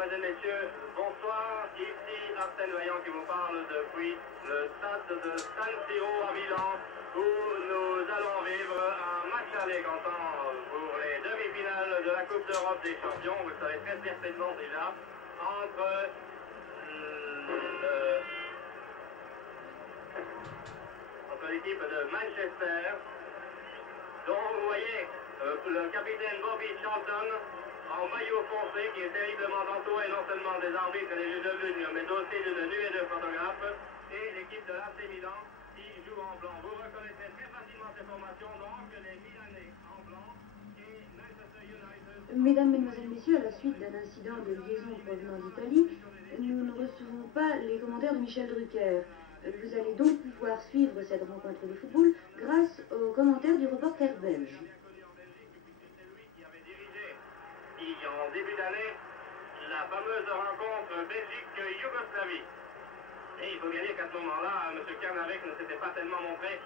mesdemoiselles, messieurs, bonsoir. Ici Arsène Vaillant qui vous parle depuis le stade de San Siro à Milan, où nous allons vivre un match aller comptant pour les demi-finales de la Coupe d'Europe des Champions. Vous le savez très certainement déjà, entre l'équipe de Manchester, dont vous voyez le capitaine Bobby Charlton en maillot foncé qui est terriblement entouré non seulement des arbitres et des juges de ligne, mais aussi d'une nuée de photographes, et l'équipe de l'AC Milan qui joue en blanc. Vous reconnaîtrez très facilement ces formations, donc les Milanais en blanc et Manchester United. Mesdames, Mesdemoiselles, Messieurs, à la suite d'un incident de liaison provenant d'Italie, nous ne recevons pas les commentaires de Michel Drucker. Vous allez donc pouvoir suivre cette rencontre de football grâce aux commentaires du reporter belge. En début d'année, la fameuse rencontre Belgique-Yougoslavie. Et il faut bien dire qu'à ce moment-là, M. Kernavec ne s'était pas tellement montré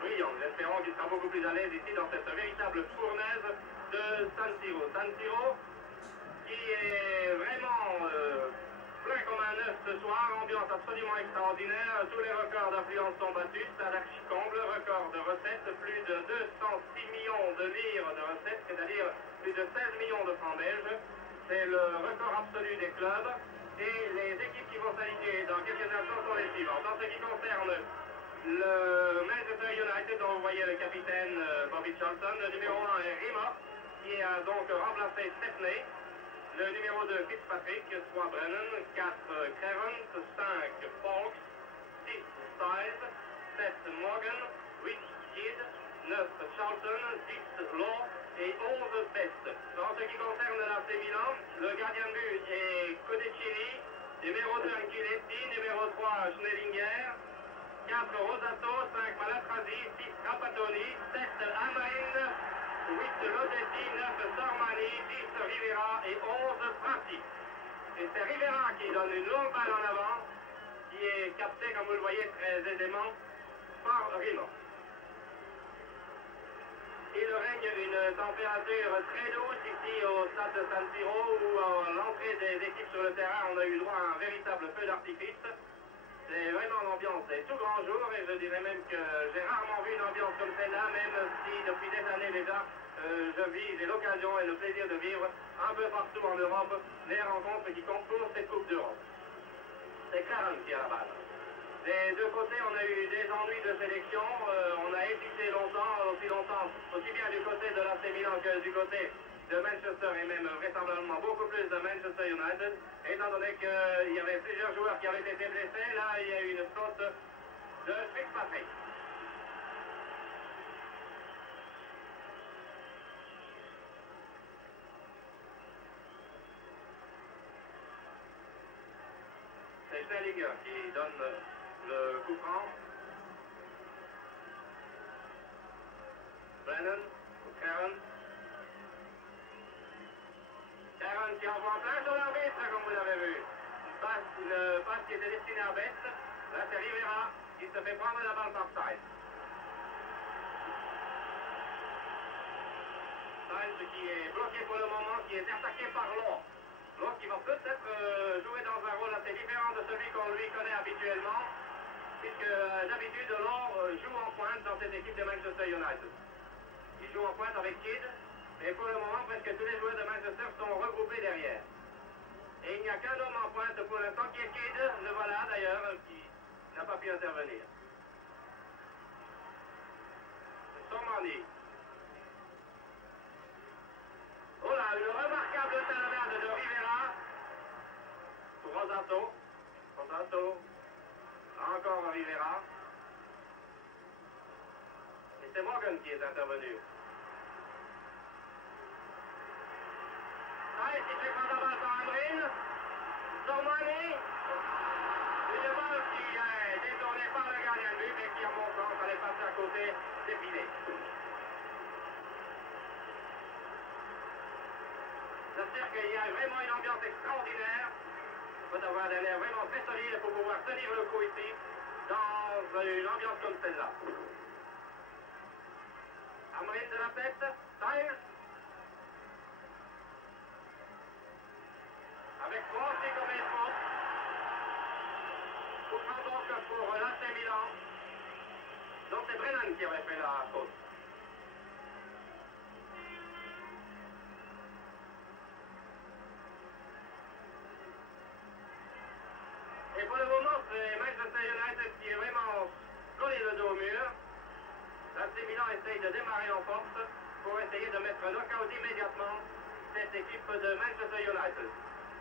brillant. Nous espérons qu'il sera beaucoup plus à l'aise ici dans cette véritable fournaise de San Siro. San Siro qui est vraiment plein comme un œuf ce soir, ambiance absolument extraordinaire. Tous les records d'affluence sont battus, stade archi-comble, record de recettes, plus de 206 millions de livres de recettes, c'est-à-dire plus de 16 millions de francs belges. C'est le record absolu des clubs. Et les équipes qui vont s'aligner dans quelques instants sont les suivantes. En ce qui concerne le Manchester United, dont vous voyez le capitaine Bobby Charlton, le numéro 1 est Rimmer, qui a donc remplacé Stepney. Le numéro 2, Fitzpatrick, 3 Brennan, 4 Crevens, 5 Fawkes, 6 Styles, 7 Morgan, 8 Kidd, 9 Charlton, 10 Law et 11 Best. En ce qui concerne l'AC Milan, le gardien de but est Codicini, numéro 2 Anchiletti, numéro 3 Schnellinger, 4 Rosato, 5 Malatrasi, 6 Trapattoni, 7 Amain, 8 Lodetti, 9 Sormani, 10 Rivera et 11 Prati. Et c'est Rivera qui donne une longue balle en avant, qui est captée, comme vous le voyez très aisément, par Rimo. Il règne une température très douce ici au stade de San Siro, où à l'entrée des équipes sur le terrain, on a eu droit à un véritable feu d'artifice. C'est vraiment l'ambiance des tout grands jours, et je dirais même que j'ai rarement vu une ambiance comme celle-là, même si depuis des années déjà, j'ai l'occasion et le plaisir de vivre un peu partout en Europe les rencontres qui concourent cette Coupe d'Europe. C'est Clarence qui a la balle. Des deux côtés, on a eu des ennuis de sélection, on a hésité longtemps, aussi bien du côté de l'AC Milan que du côté de Manchester, et même vraisemblablement beaucoup plus de Manchester United, étant donné qu'il y avait plusieurs joueurs qui avaient été blessés. Là, il y a eu une faute de Fitzpatrick. C'est Schnellinger qui donne le coup franc. Brennan, Karen. Karen qui envoie en plein sur l'arbitre, comme vous l'avez vu. Une passe qui était destinée à Best. Là, c'est Rivera qui se fait prendre la balle par Stiles. Stiles qui est bloqué pour le moment, qui est attaqué par Law. Law qui va peut-être jouer dans un rôle assez différent de celui qu'on lui connaît habituellement, puisque d'habitude Law joue en pointe dans cette équipe de Manchester United. Il joue en pointe avec Kidd, mais pour le moment, presque tous les joueurs de Manchester sont regroupés derrière. Et il n'y a qu'un homme en pointe pour l'instant qui est Kidd, le voilà d'ailleurs, qui n'a pas pu intervenir. C'est Sormani. Oh là, une remarquable talonnade de Rivera pour Rosato. Rosato, encore Rivera. Et c'est Morgan qui est intervenu. Allez, si tu prends la balle par Amrin, Sormani, une balle qui est détournée par le gardien de but, mais qui, à mon sens, allait passer à côté, défilé. C'est-à-dire qu'il y a vraiment une ambiance extraordinaire. Il faut avoir un air vraiment très solide pour pouvoir tenir le coup ici, dans une ambiance comme celle-là. Amrin de la tête, Stiles. Avec 3 aussi comme une faute. Coup franc donc pour l'AC Milan. Donc c'est Brennan qui aurait fait la faute. Et pour le moment, c'est Manchester United qui est vraiment collé le dos au mur. L'AC Milan essaye de démarrer en force pour essayer de mettre knock-out immédiatement cette équipe de Manchester United,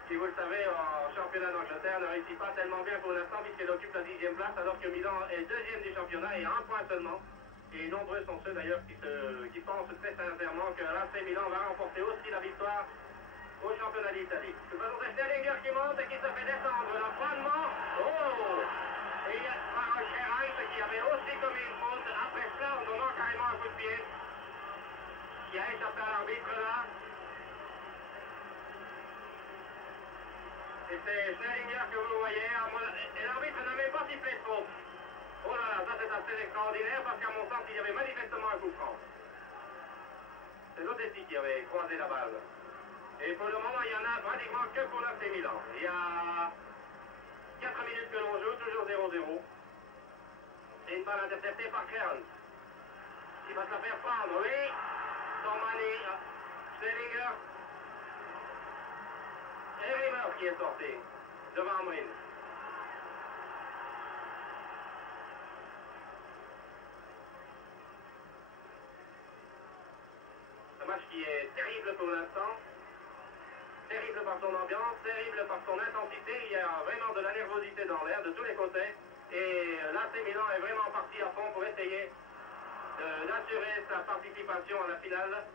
qui, vous le savez, en championnat d'Angleterre ne réussit pas tellement bien pour l'instant puisqu'elle occupe la 10e place alors que Milan est deuxième du championnat et à un point seulement. Et nombreux sont ceux d'ailleurs qui pensent très sincèrement que l'AC Milan va remporter aussi la victoire au championnat d'Italie. Nous avons Sterlinger qui monte et qui se fait descendre là froidement. Oh! Et il y a Gerrard qui avait aussi commis une faute après cela en donnant carrément un coup de pied qui a échappé à l'arbitre là. Et c'est Sterlinger que vous voyez. Et l'arbitre n'a même pas sifflé de faute. Oh là là, ça c'est assez extraordinaire parce qu'à mon sens il y avait manifestement un coup franc. C'est Lodessi qui avait croisé la balle. Et pour le moment, il n'y en a pratiquement que pour l'AC Milan. Il y a 4 minutes que l'on joue, toujours 0-0. Et une balle interceptée par Kern. Il va se la faire prendre, oui. Tomani, Sterlinger. Et Rimmer qui est sorti devant Amrin. Un match qui est terrible pour l'instant. Terrible par son ambiance, terrible par son intensité. Il y a vraiment de la nervosité dans l'air de tous les côtés. Et l'AC Milan est vraiment parti à fond pour essayer d'assurer sa participation à la finale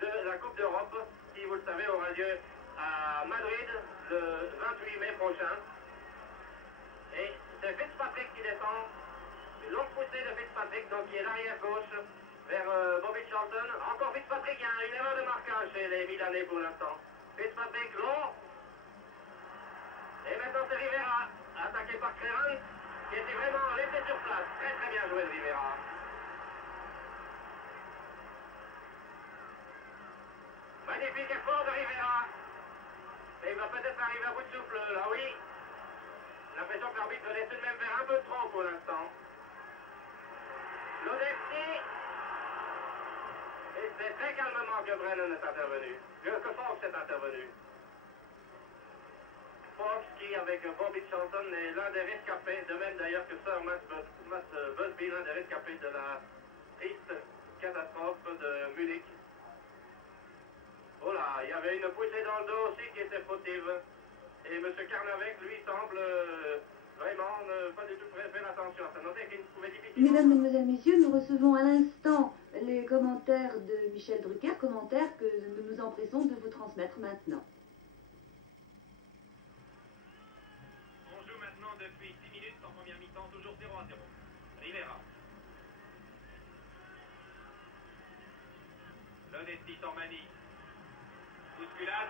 de la Coupe d'Europe qui, vous le savez, aura lieu à Madrid le 28 mai prochain. Et c'est Fitzpatrick qui descend. Une longue poussée de Fitzpatrick, donc qui est l'arrière gauche vers Bobby Charlton. Encore Fitzpatrick, il y a une erreur de marquage chez les Milanais pour l'instant. Fitzpatrick long. Et maintenant c'est Rivera, attaqué par Clément, qui était vraiment laissé sur place. Très très bien joué de Rivera. Magnifique effort de Rivera. Et il va peut-être arriver à bout de souffle là, oui. L'impression que l'arbitre laisse tout de même faire un peu trop pour l'instant. Lodessi. Et c'est très calmement que Brennan est intervenu. Que Fox est intervenu. Fox qui, avec Bobby Charlton, est l'un des rescapés, de même d'ailleurs que Sir Matt Busby, l'un des rescapés de la triste catastrophe de Munich. Oh là, il y avait une poussée dans le dos aussi qui était fautive. Et M. Carnavec, lui, semble vraiment ne pas du tout faire attention à ça. Notez qu'il pouvait difficilement... Mesdames, Mesdemoiselles, Messieurs, nous recevons à l'instant les commentaires de Michel Drucker, commentaires que nous nous empressons de vous transmettre maintenant. On joue maintenant depuis 10 minutes en première mi-temps, toujours 0-0. Rivera. Lodessi, Tormani. Bousculade.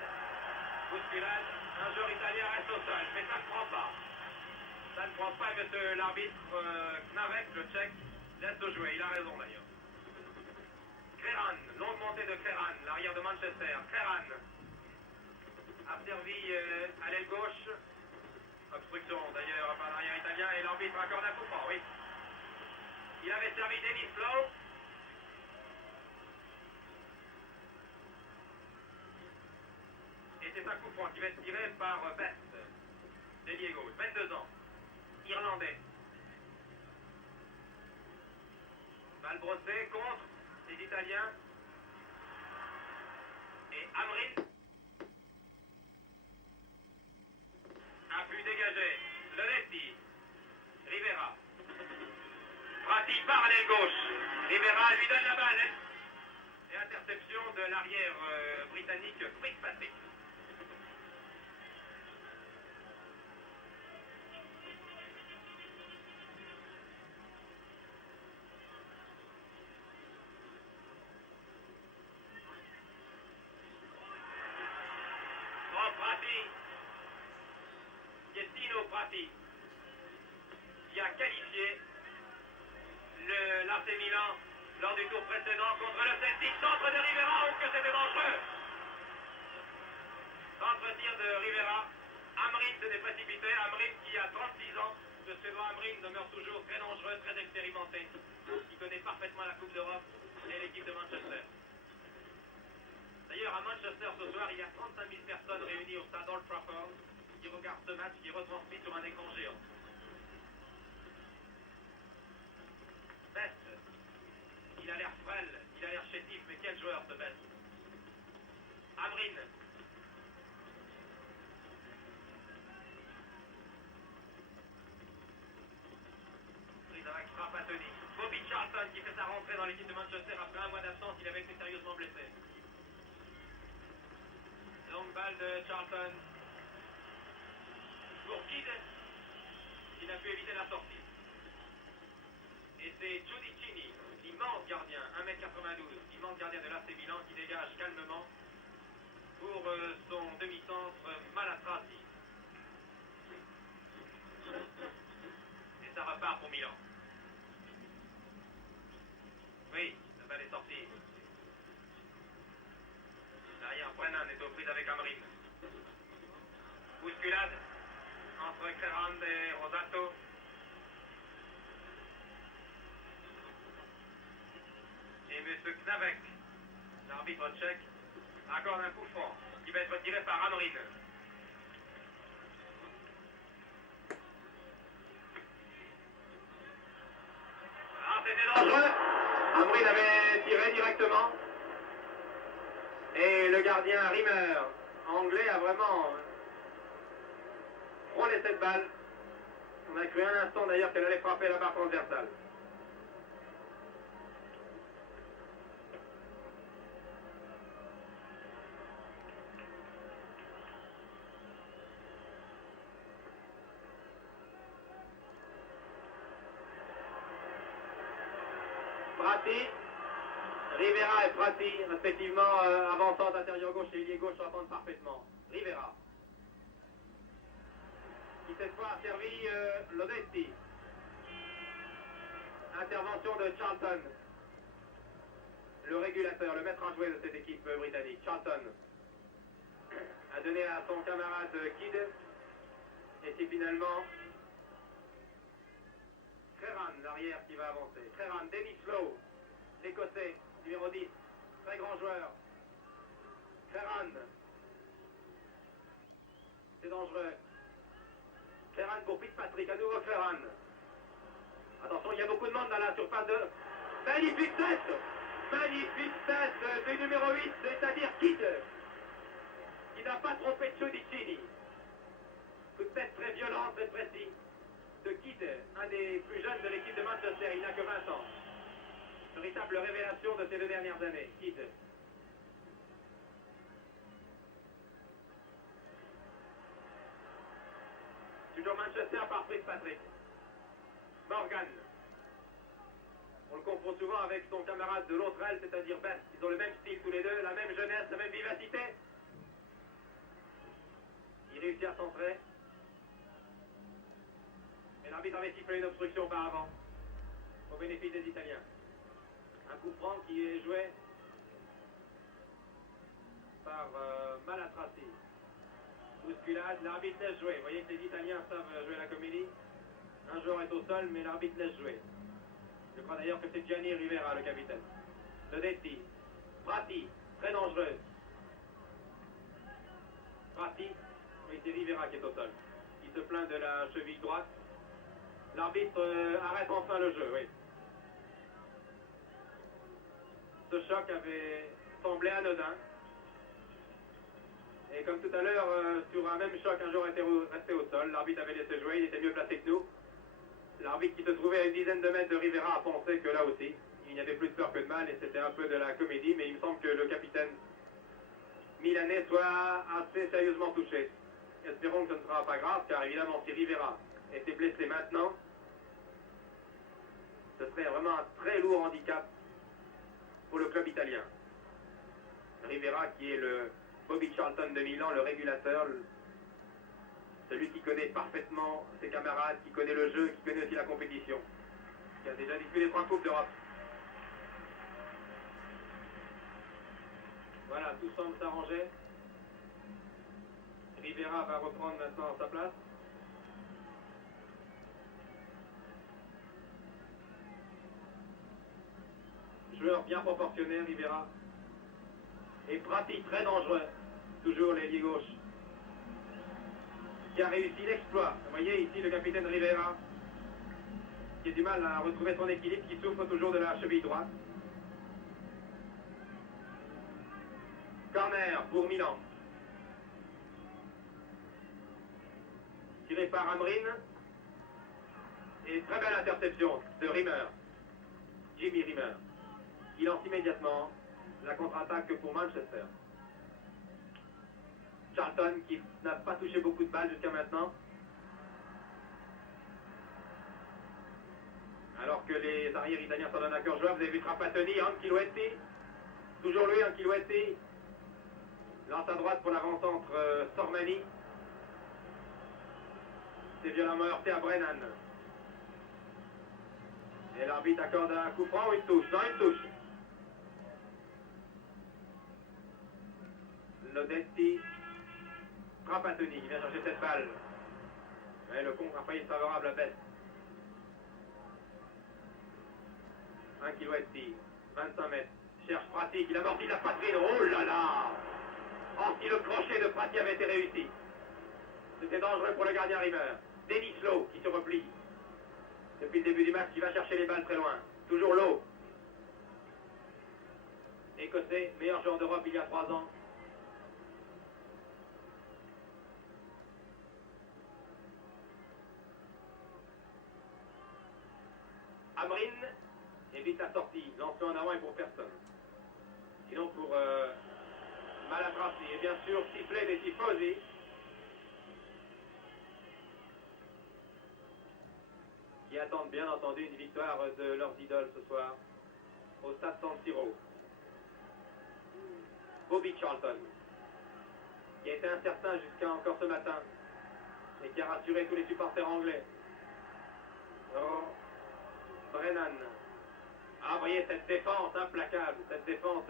Un joueur italien reste au sol, mais ça ne prend pas. Ça ne prend pas, monsieur l'arbitre Knavek, le tchèque, laisse jouer, il a raison d'ailleurs. Kreran, longue montée de Kreran, l'arrière de Manchester. Kreran a servi à l'aile gauche. Obstruction d'ailleurs par l'arrière italien et l'arbitre accorde un coup franc, oui. Il avait servi Dennis Lowe. Et c'est un coup franc qui va être tiré par Best, l'ailier gauche, 22 ans, irlandais. Balle brossée contre les Italiens. Et Amrin a pu dégager. Lodessi. Rivera. Prati par l'aile gauche. Rivera lui donne la balle. Et interception de l'arrière britannique Fitzpatrick. Prati qui a qualifié l'AC Milan lors du tour précédent contre le Celtic. Centre de Rivera, ou que c'était dangereux. Centre-tir de Rivera Hamrén s'était précipité. Hamrén qui a 36 ans. Le Suédois Hamrén demeure toujours très dangereux, très expérimenté. Il connaît parfaitement la Coupe d'Europe et l'équipe de Manchester. D'ailleurs, à Manchester ce soir, il y a 35 000 personnes réunies au stade Old Trafford qui regardent ce match qui est retransmis sur un écran géant. Best, il a l'air frêle, il a l'air chétif, mais quel joueur ce Best. Hamrén. Prise avec frappe à Tony. Bobby Charlton qui fait sa rentrée dans l'équipe de Manchester après un mois d'absence, il avait été sérieusement blessé. Longue balle de Charlton. Pour Kidd, qui n'a pu éviter la sortie. Et c'est Giudicini, l'immense gardien, 1m92, l'immense gardien de l'AC Milan qui dégage calmement pour son demi-centre Malatrati. Et ça repart pour Milan. Oui, la balle est sortie. Derrière, Brennan est aux prises avec Hamrén. Bousculade entre Creran et Rosato. Et M. Knavek, l'arbitre tchèque, accorde un coup franc qui va être tiré par Hamrén. Ah, c'était dangereux. Hamrén avait tiré directement. Et le gardien Rimmer, anglais, a vraiment frôlé cette balle. On a cru un instant d'ailleurs qu'elle allait frapper la barre transversale. Prati, Rivera et Prati, respectivement avançant intérieur gauche et ailier gauche, s'entendent parfaitement. Rivera, qui cette fois a servi Lodetti. Intervention de Charlton, le régulateur, le maître en jouet de cette équipe britannique. Charlton a donné à son camarade Kidd, et c'est finalement Creran, l'arrière, qui va avancer. Creran, Dennis Lowe, l'Écossais, numéro 10, très grand joueur. Creran, c'est dangereux. Creran pour Fitzpatrick, à nouveau Creran. Attention, il y a beaucoup de monde dans la surface de... Magnifique tête! Magnifique tête du numéro 8, c'est-à-dire Kidd, qui n'a pas trompé de Giudicini. Coup de tête très violent, très précis de Kidd, un des plus jeunes de l'équipe de Manchester, il n'a que 20 ans. Véritable révélation de ces 2 dernières années, Kidd. Toujours Manchester par Fitzpatrick. Morgan. On le confond souvent avec son camarade de l'autre aile, c'est-à-dire Best. Ils ont le même style tous les deux, la même jeunesse, la même vivacité. Il réussit à centrer. Et l'arbitre avait sifflé une obstruction auparavant, au bénéfice des Italiens. Un coup franc qui est joué par Malatrati. Bousculade, l'arbitre laisse jouer. Vous voyez que les Italiens savent jouer la comédie. Un joueur est au sol, mais l'arbitre laisse jouer. Je crois d'ailleurs que c'est Gianni Rivera, le capitaine. Lodetti, Prati, très dangereux. Prati, oui, c'est Rivera qui est au sol. Il se plaint de la cheville droite. L'arbitre arrête enfin le jeu, oui. Ce choc avait semblé anodin. Et comme tout à l'heure, sur un même choc, un joueur était resté au sol. L'arbitre avait laissé jouer, il était mieux placé que nous. L'arbitre qui se trouvait à une dizaine de mètres de Rivera a pensé que là aussi, il n'y avait plus de peur que de mal et c'était un peu de la comédie. Mais il me semble que le capitaine milanais soit assez sérieusement touché. Espérons que ce ne sera pas grave, car évidemment, si Rivera était blessé maintenant, ce serait vraiment un très lourd handicap pour le club italien. Rivera qui est le Bobby Charlton de Milan, le régulateur, celui qui connaît parfaitement ses camarades, qui connaît le jeu, qui connaît aussi la compétition, qui a déjà disputé 3 Coupes d'Europe. Voilà, tout semble s'arranger. Rivera va reprendre maintenant sa place. Joueur bien proportionné, Rivera. Et Prati, très dangereux. Toujours l'ailier gauche. Qui a réussi l'exploit. Vous voyez ici le capitaine Rivera, qui a du mal à retrouver son équilibre, qui souffre toujours de la cheville droite. Corner pour Milan. Tiré par Amrin. Et très belle interception de Rimmer. Jimmy Rimmer. Il lance immédiatement la contre-attaque pour Manchester. Charlton qui n'a pas touché beaucoup de balles jusqu'à maintenant. Alors que les arrières italiens s'en donnent à cœur joie. Vous avez vu Trapattoni, Anchiloetti. Toujours lui, Anchiloetti. Lance à droite pour l'avant-centre Sormani. C'est violemment heurté à Brennan. Et l'arbitre accorde un coup franc ou une touche? Non, une touche. Lodetti. Trapattoni, il vient chercher cette balle. Mais le contre a failli être favorable à Best. Anchiloetti, 25 mètres. Cherche Prati, il amortit la poitrine. Oh là là! Oh, si le crochet de Prati avait été réussi. C'était dangereux pour le gardien Rimmer. Denis Lowe qui se replie. Depuis le début du match, il va chercher les balles très loin. Toujours Lowe. Écossais, meilleur joueur d'Europe il y a 3 ans. Amrin évite la sortie. Lance-le en avant et pour personne. Sinon pour Malatrassi. Et bien sûr, sifflet des tifosi. Qui attendent bien entendu une victoire de leurs idoles ce soir au Stade San Siro. Bobby Charlton, qui a été incertain jusqu'à encore ce matin et qui a rassuré tous les supporters anglais. Brennan. Ah, vous voyez cette défense implacable, cette défense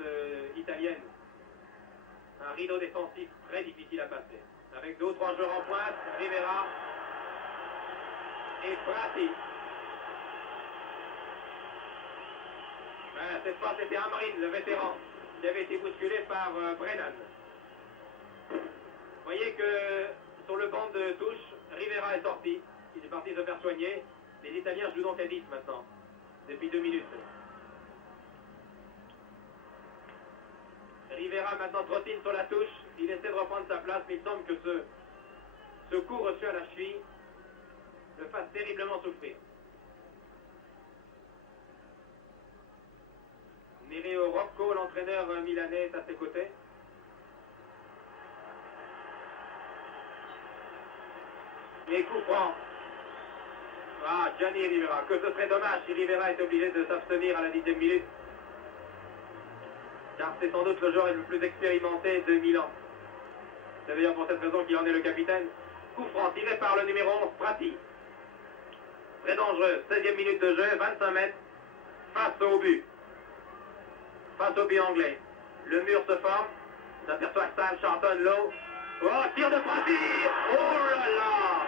italienne. Un rideau défensif très difficile à passer. Avec 2 ou 3 joueurs en pointe, Rivera et Prati. Cette fois, c'était Amrin, le vétéran, qui avait été bousculé par Brennan. Vous voyez que sur le banc de touche, Rivera est sorti. Il est parti se faire soigner. Les Italiens jouent donc à 10 maintenant, depuis 2 minutes. Rivera maintenant trottine sur la touche. Il essaie de reprendre sa place, mais il semble que ce coup reçu à la cheville le fasse terriblement souffrir. Nereo Rocco, l'entraîneur milanais, est à ses côtés. Et coup franc. Ah, Gianni Rivera. Que ce serait dommage si Rivera est obligé de s'abstenir à la 10e minute. Car c'est sans doute le joueur le plus expérimenté de Milan. C'est d'ailleurs pour cette raison qu'il en est le capitaine. Coup franc tiré par le numéro 11, Prati. Très dangereux. 16e minute de jeu, 25 mètres. Face au but. Face au but anglais. Le mur se forme. On aperçoit Stan, Charlton, Lowe. Oh, tir de Prati. Oh là là.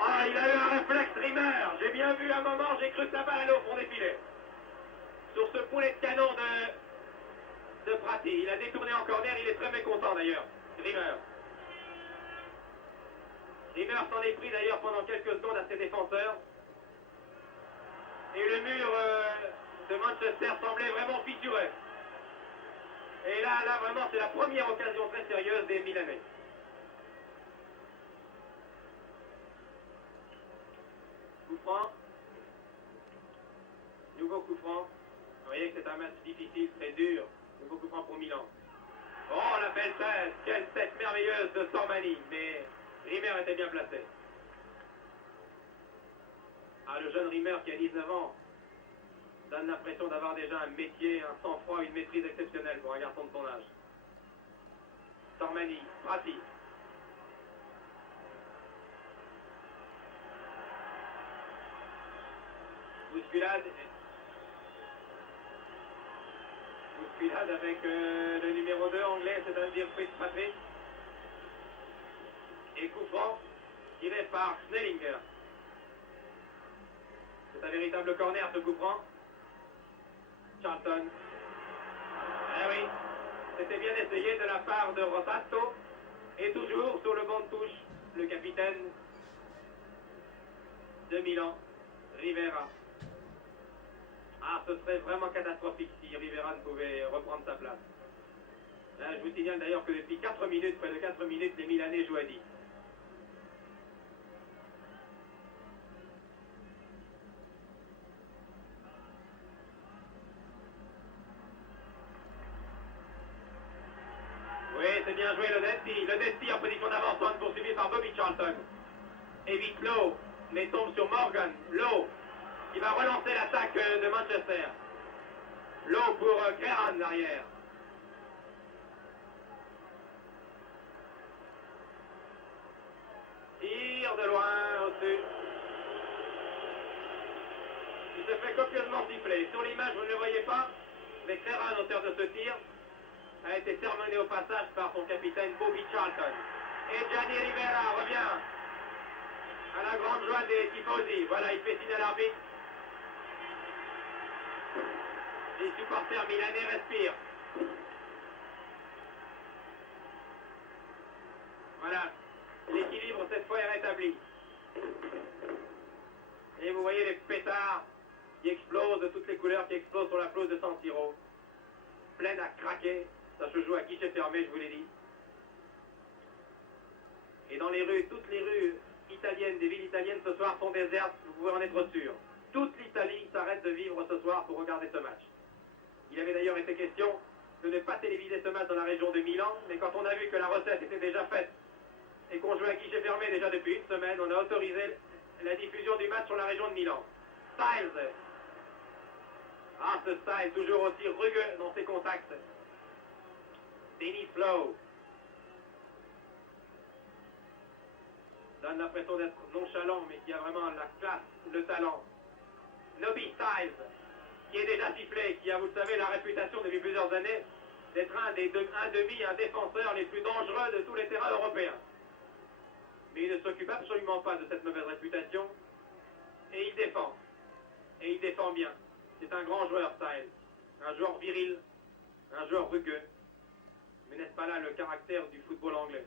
Ah, il a eu un réflexe Rimmer. J'ai bien vu un moment, j'ai cru que la balle allait au fond des filets. Sur ce poulet de canon de Prati. Il a détourné en corner, il est très mécontent d'ailleurs. Rimmer. Rimmer s'en est pris d'ailleurs pendant quelques secondes à ses défenseurs. Et le mur de Manchester semblait vraiment fissuré. Et là vraiment, c'est la première occasion très sérieuse des Milanais. Coup franc. Nouveau coup franc. Vous voyez que c'est un match difficile, très dur. Nouveau coup franc pour Milan. Oh, la belle tête. Quelle tête merveilleuse de Sormani. Mais Rimmer était bien placé. Ah, le jeune Rimmer qui a 19 ans donne l'impression d'avoir déjà un métier, un sang-froid, une maîtrise exceptionnelle pour un garçon de son âge. Sormani, Prati. Bousculade. bousculade avec le numéro 2 anglais, c'est-à-dire Fitzpatrick. Et coup franc, tiré par Snellinger. C'est un véritable corner ce coup franc. Charlton. Eh oui, c'était bien essayé de la part de Rosato. Et toujours sur le banc de touche, le capitaine de Milan, Rivera. Ah, ce serait vraiment catastrophique si Rivera ne pouvait reprendre sa place. Là, je vous signale d'ailleurs que depuis 4 minutes, près de 4 minutes, les Milanais jouent à 10. Oui, c'est bien joué le Desti. Le Desti en position d'avancement poursuivi par Bobby Charlton. Évite Lowe, mais tombe sur Morgan. Lowe, qui va relancer l'attaque de Manchester. Lowe pour Guérin derrière. Tire de loin au-dessus. Il se fait copieusement siffler. Sur l'image, vous ne le voyez pas, mais Guérin, auteur de ce tir, a été terminé au passage par son capitaine Bobby Charlton. Et Gianni Rivera revient à la grande joie des tifosi. Voilà, il fait signe à l'arbitre. Les supporters milanais respirent. Voilà, l'équilibre cette fois est rétabli. Et vous voyez les pétards qui explosent de toutes les couleurs, qui explosent sur la pelouse de San Siro. Pleine à craquer. Ça se joue à guichet fermé, je vous l'ai dit. Et dans les rues, toutes les rues italiennes, des villes italiennes ce soir sont désertes, vous pouvez en être sûr. Toute l'Italie s'arrête de vivre ce soir pour regarder ce match. Il avait d'ailleurs été question de ne pas téléviser ce match dans la région de Milan, mais quand on a vu que la recette était déjà faite et qu'on jouait à guichet fermé déjà depuis une semaine, on a autorisé la diffusion du match sur la région de Milan. Styles. Ah, ce Styles, toujours aussi rugueux dans ses contacts. Denis Lowe donne l'impression d'être nonchalant, mais qui a vraiment la classe, le talent. Nobby Styles, qui est déjà sifflé, qui a, vous le savez, la réputation depuis plusieurs années d'être un défenseur les plus dangereux de tous les terrains européens. Mais il ne s'occupe absolument pas de cette mauvaise réputation, et il défend. Et il défend bien. C'est un grand joueur, Styles. Un joueur viril, un joueur rugueux. Mais n'est-ce pas là le caractère du football anglais?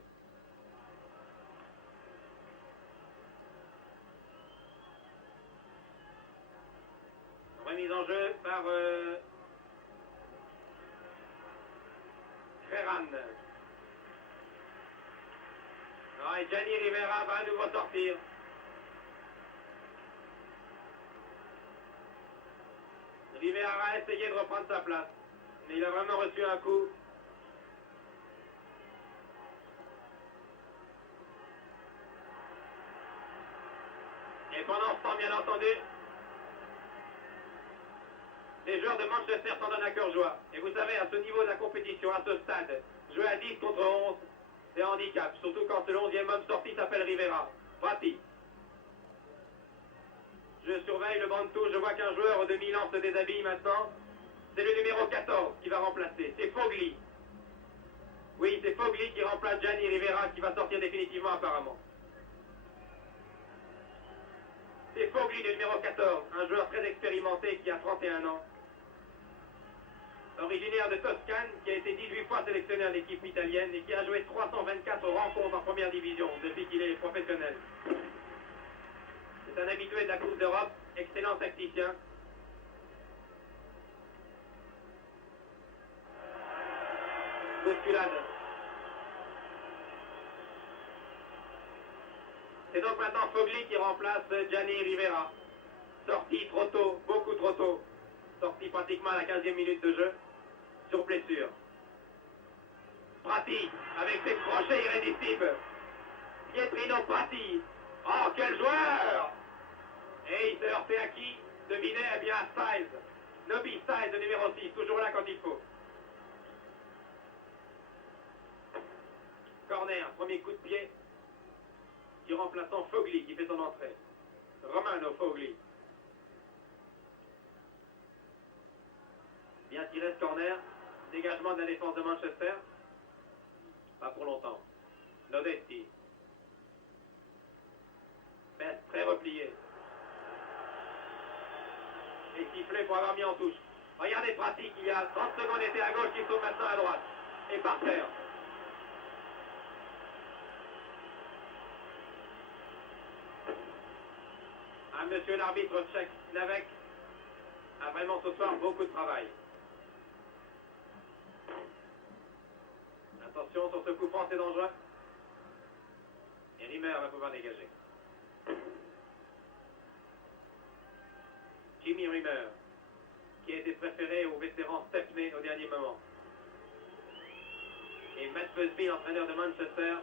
Remise en jeu par Guérin. Et Gianni Rivera va à nouveau sortir. Rivera a essayé de reprendre sa place, mais il a vraiment reçu un coup. Et pendant ce temps, bien entendu, les joueurs de Manchester s'en donnent à cœur joie. Et vous savez, à ce niveau de la compétition, à ce stade, jouer à 10 contre 11, c'est un handicap. Surtout quand le 11e homme sorti s'appelle Rivera. Prati. Je surveille le banc de touche, je vois qu'un joueur de Milan se déshabille maintenant. C'est le numéro 14 qui va remplacer. C'est Fogli. Oui, c'est Fogli qui remplace Gianni Rivera qui va sortir définitivement apparemment. C'est Fogli, le numéro 14, un joueur très expérimenté qui a 31 ans. Originaire de Toscane, qui a été 18 fois sélectionné en équipe italienne et qui a joué 324 rencontres en première division depuis qu'il est professionnel. C'est un habitué de la Coupe d'Europe, excellent tacticien. Bousculade. C'est donc maintenant Fogli qui remplace Gianni Rivera. Sorti trop tôt, beaucoup trop tôt. Sorti pratiquement à la 15e minute de jeu, sur blessure. Prati, avec ses crochets irrésistibles. Pietrino Prati. Oh, quel joueur! Et il s'est heurté à qui? Devinez, eh bien à Styles. Nobby Styles, le numéro 6, toujours là quand il faut. Corner, premier coup de pied. Qui remplaçant Fogli, qui fait son entrée. Romano Fogli. Bien tiré ce corner. Dégagement de la défense de Manchester. Pas pour longtemps. Lodetti. Best très replié. Et sifflé pour avoir mis en touche. Regardez pratique, il y a 30 secondes était à gauche, qui saute maintenant à droite. Et par terre. Monsieur l'arbitre tchèque Navek a vraiment ce soir beaucoup de travail. Attention sur ce coup franc, c'est dangereux. Et Rimmer va pouvoir dégager. Jimmy Rimmer, qui a été préféré au vétéran Stepney au dernier moment. Et Matt Busby, l'entraîneur de Manchester,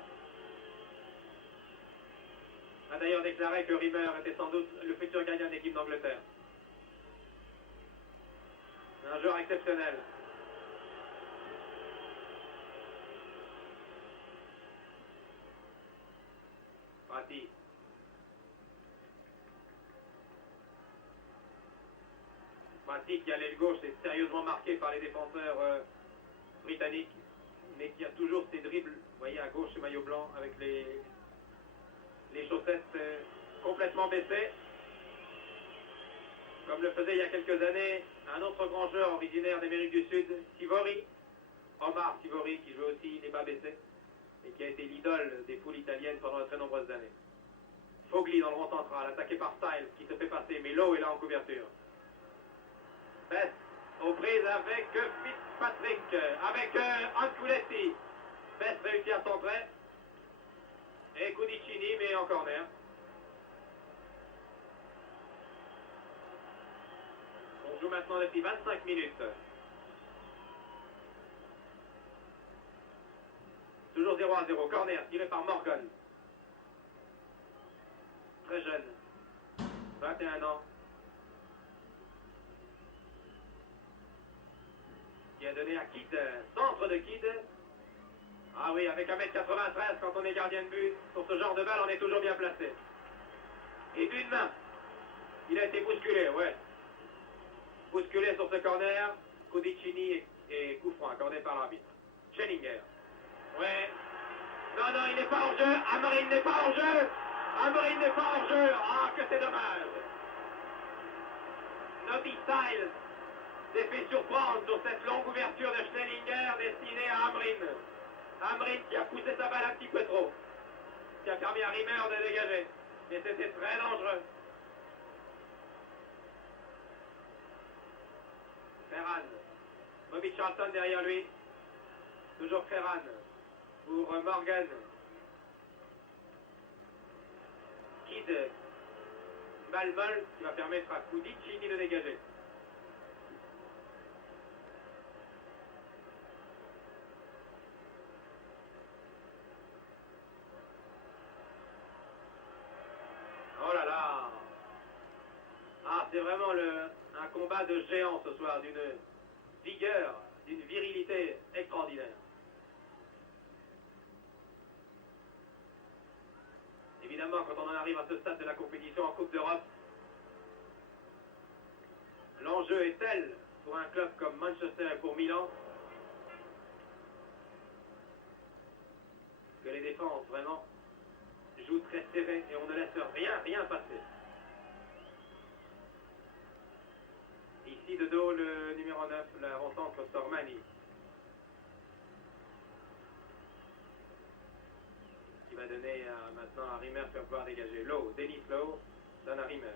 a d'ailleurs déclaré que Rimmer était sans doute le futur gardien d'équipe d'Angleterre. Un joueur exceptionnel. Prati. Prati qui à l'aile gauche est sérieusement marqué par les défenseurs britanniques, mais qui a toujours ses dribbles, vous voyez à gauche ce maillot blanc avec les chaussettes complètement baissées, comme le faisait il y a quelques années un autre grand joueur originaire d'Amérique du Sud, Sivori, Omar Sivori, qui joue aussi les bas baissés et qui a été l'idole des foules italiennes pendant de très nombreuses années. Fogli dans le rond central, attaqué par Styles qui se fait passer, mais Lowe est là en couverture. Best aux prises avec Fitzpatrick, avec Anculetti. Best réussit à centrer. Et Cudicini, mais en corner. On joue maintenant depuis 25 minutes. Toujours 0-0. Corner tiré par Morgan. Très jeune. 21 ans. Qui a donné à Kidd. Centre de Kidd. Ah oui, avec 1m93, quand on est gardien de but, sur ce genre de balle, on est toujours bien placé. Et d'une main, il a été bousculé, ouais. Bousculé sur ce corner, Cudicini et coup franc, accordé par l'arbitre. Schellinger. Ouais. Non, non, il n'est pas hors jeu. Amorim n'est pas hors jeu. Amorim n'est pas hors jeu. Ah, que c'est dommage. Nobby Styles s'est fait surprendre sur cette longue ouverture de Schellinger destinée à Amorim. Amorim qui a poussé sa balle un petit peu trop, qui a permis à Rimmer de dégager, mais c'était très dangereux. Ferran, Bobby Charlton derrière lui, toujours Ferran pour Morgan. Kidd, balle molle qui va permettre à Cudicini de dégager. Oh là là! Ah, c'est vraiment un combat de géant ce soir, d'une vigueur, d'une virilité extraordinaire. Évidemment, quand on en arrive à ce stade de la compétition en Coupe d'Europe, l'enjeu est tel pour un club comme Manchester et pour Milan que les défenses, vraiment, jouent très serré et on ne laisse rien passer. Ici de dos le numéro 9, la rencontre Sormani, qui va donner maintenant à Rimmer pour pouvoir dégager. Lowe, Dennis Lowe, donne à Rimmer.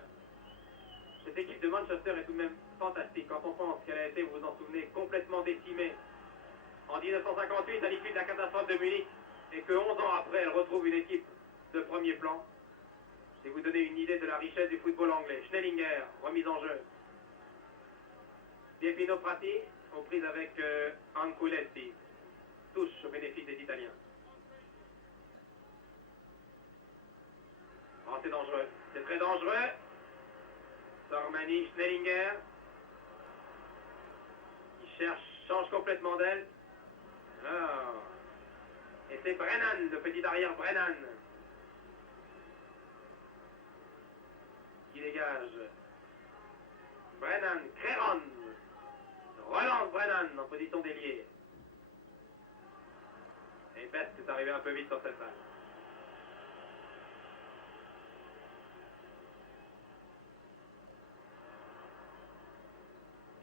Cette équipe de Manchester est tout de même fantastique quand on pense qu'elle a été, vous vous en souvenez, complètement décimée en 1958 à l'issue de la catastrophe de Munich et que 11 ans après elle retrouve une équipe de premier plan. Et vous donner une idée de la richesse du football anglais. Schellinger, remise en jeu. Piepino Prati, aux prises avec Anculetti. Touche au bénéfice des Italiens. Oh, c'est dangereux. C'est très dangereux. Sormani, Schellinger. Il change complètement d'aile. Oh. Et c'est Brennan, le petit arrière Brennan, qui dégage. Brennan, Créron, relance Brennan position d'ailier. Et Best est arrivé un peu vite sur cette balle.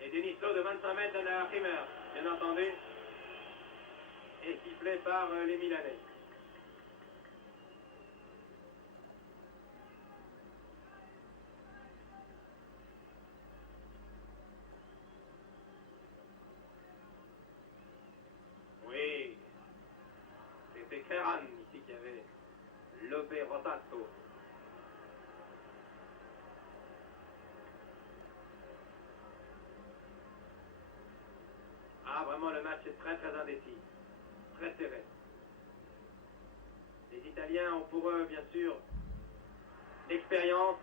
Et Denis Lowe de 25 mètres donne à Rimmer, bien entendu. Et sifflé par les Milanais. Oui, c'était Kerran ici qui avait lobé Rotato. Ah, vraiment, le match est très très indécis, très serré. Les Italiens ont pour eux, bien sûr, l'expérience,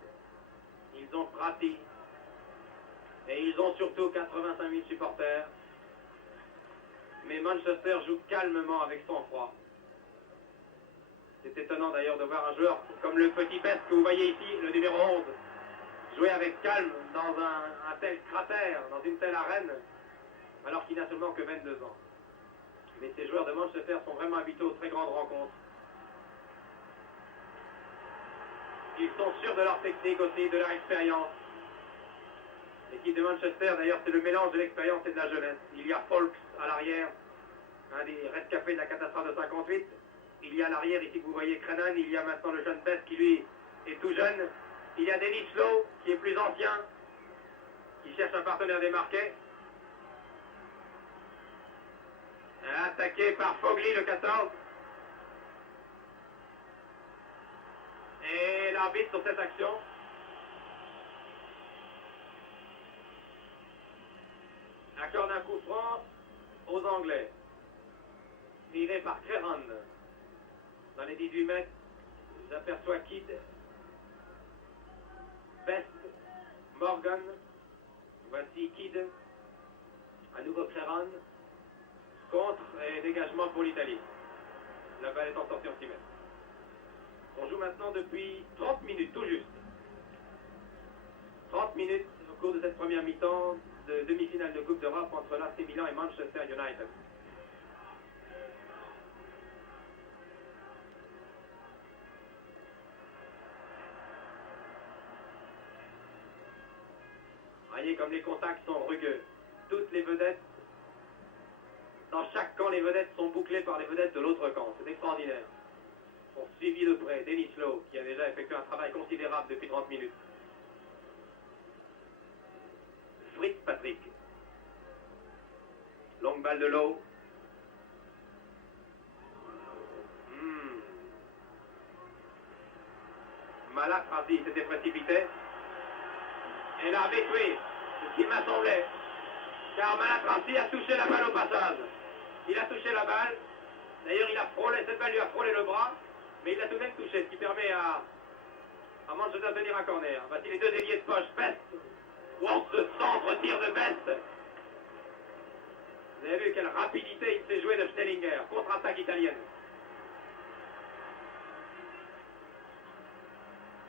ils ont Prati, et ils ont surtout 85 000 supporters. Mais Manchester joue calmement avec sang-froid. C'est étonnant d'ailleurs de voir un joueur comme le petit Best que vous voyez ici, le numéro 11, jouer avec calme dans un tel cratère, dans une telle arène, alors qu'il n'a seulement que 22 ans. Mais ces joueurs de Manchester sont vraiment habitués aux très grandes rencontres. Ils sont sûrs de leur technique aussi, de leur expérience. L'équipe de Manchester, d'ailleurs, c'est le mélange de l'expérience et de la jeunesse. Il y a Folks à l'arrière, un des rescapés de la catastrophe de 58. Il y a à l'arrière, ici que vous voyez Crennan. Il y a maintenant le jeune Best qui, lui, est tout jeune. Il y a Denis Lowe, qui est plus ancien, qui cherche un partenaire démarqué. Attaqué par Fogli, le 14. Et l'arbitre sur cette action. Accorde un coup franc aux Anglais. Tiré par Kerran. Dans les 18 mètres, j'aperçois Kidd, Best, Morgan. Voici Kidd. À nouveau Kerran. Contre et dégagement pour l'Italie. La balle est en sortie en 6 mètres. On joue maintenant depuis 30 minutes, tout juste. 30 minutes au cours de cette première mi-temps de demi-finale de Coupe d'Europe entre l'AC Milan et Manchester United. Voyez comme les contacts sont rugueux. Toutes les vedettes, dans chaque camp, les vedettes sont bouclées par les vedettes de l'autre camp. C'est extraordinaire. Ils sont suivis de près. Denis Lowe, qui a déjà effectué un travail considérable depuis 30 minutes. Fritz Patrick. Longue balle de Lowe. Malak Razi s'était précipité. Et l'arbitre, oui, c'est ce qu'il m'a semblé. Car Malak Razi a touché la balle au passage. Il a touché la balle. D'ailleurs, il a frôlé, cette balle lui a frôlé le bras. Mais il l'a tout de même touché, ce qui permet à Manchester de tenir un corner. Voici les deux ailiers de poche. Best. Wow, ce centre tir de Best. Vous avez vu quelle rapidité il s'est joué de Stellinger. Contre-attaque italienne.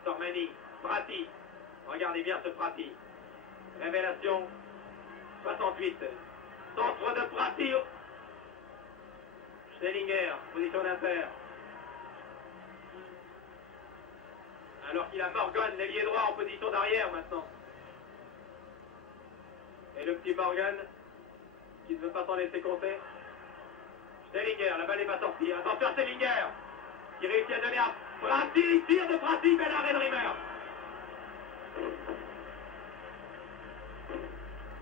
Sormani, Prati. Regardez bien ce Prati. Révélation. 68. Centre de Prati. Stellinger, position d'inter. Alors qu'il a Morgan, l'ailier droit en position d'arrière maintenant. Et le petit Morgan, qui ne veut pas s'en laisser compter. Stellinger, la balle n'est pas sortie. Attention Stellinger, qui réussit à donner à Prati. Tire de Prati, bel arrêt de Rimmer.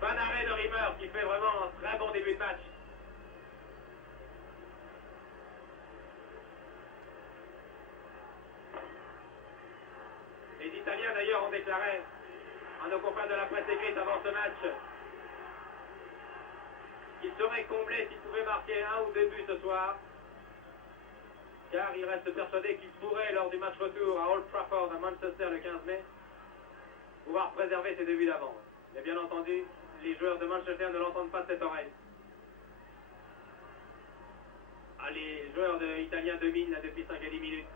Bon arrêt de Rimmer, qui fait vraiment un très bon début de match. Les Italiens d'ailleurs ont déclaré à nos confrères de la presse écrite avant ce match qu'ils seraient comblés s'ils pouvaient marquer un ou deux buts ce soir, car ils restent persuadés qu'ils pourraient, lors du match retour à Old Trafford à Manchester le 15 mai, pouvoir préserver ces deux buts d'avance. Mais bien entendu, les joueurs de Manchester ne l'entendent pas de cette oreille. Ah, les joueurs italiens dominent là, depuis 5 à 10 minutes.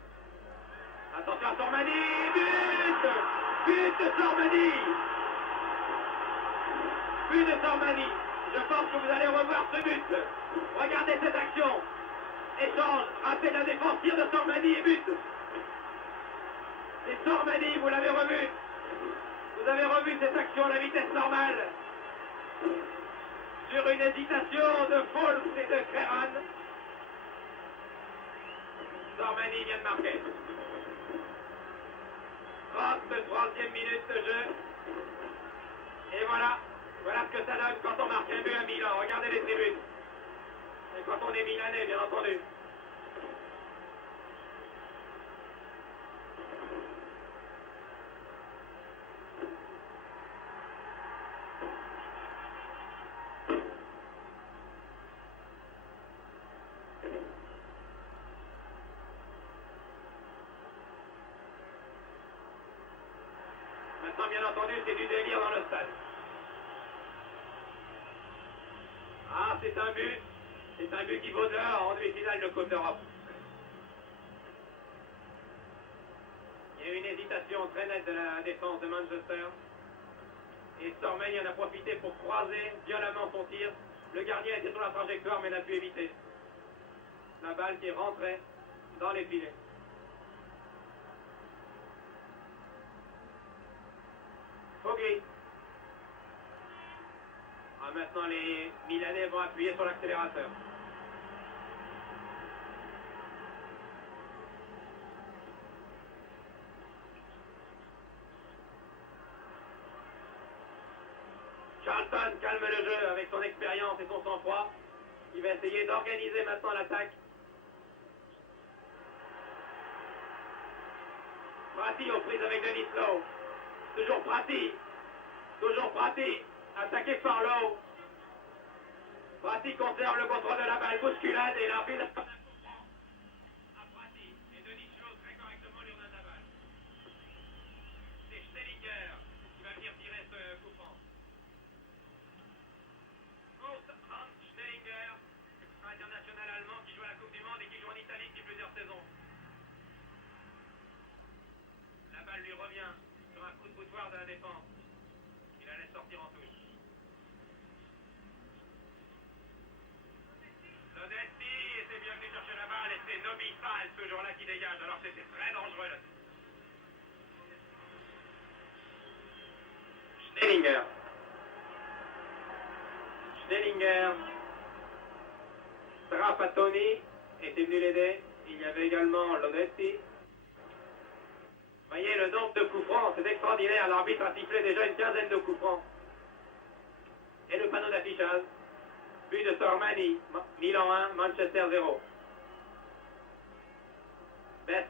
Attention à Sormani, but! But de Sormani! But de Sormani! Je pense que vous allez revoir ce but. Regardez cette action. Échange, raté de la défense, tir de Sormani et but. Et Sormani, vous l'avez revu. Vous avez revu cette action à la vitesse normale. Sur une hésitation de Foulks et de Kreran. Sormani vient de marquer. 33e minute de jeu. Et voilà ce que ça donne quand on marque un but à Milan. Regardez les tribunes. Et quand on est milanais, bien entendu. Maintenant, bien entendu, c'est du délire dans le stade. Ah, c'est un but. C'est un but qui vaut dehors en demi-finale de Coupe d'Europe. Il y a eu une hésitation très nette de la défense de Manchester. Et Sormani en a profité pour croiser violemment son tir. Le gardien était sur la trajectoire mais n'a pu éviter. La balle qui est rentrée dans les filets. Foggy. Ah, maintenant les Milanais vont appuyer sur l'accélérateur. Charlton calme le jeu avec son expérience et son sang-froid. Il va essayer d'organiser maintenant l'attaque. Prati aux prises avec Denis Lowe. Toujours Prati. Toujours Prati. Attaqué par Lowe. Prati conserve le contrôle de la balle. Bousculade et l'arbitre à Prati. Et Denis Lowe très correctement lui redonne la balle. C'est Schnellinger qui va venir tirer ce coup franc. Kurt Hans Schnellinger, international allemand qui joue à la Coupe du Monde et qui joue en Italie depuis plusieurs saisons. La balle lui revient sur un coup de boutoir de la défense. Il la laisse sortir en touche. Lodetti était bien venu chercher la balle et c'est Nobisal ce jour-là qui dégage. Alors c'était très dangereux là. Schnellinger. Schnellinger. Trapattoni était venu l'aider. Il y avait également Lodetti. Voyez le nombre de coups francs, c'est extraordinaire. L'arbitre a sifflé déjà une quinzaine de coups francs. Et le panneau d'affichage. But de Sormani, Milan 1, Manchester 0. Best.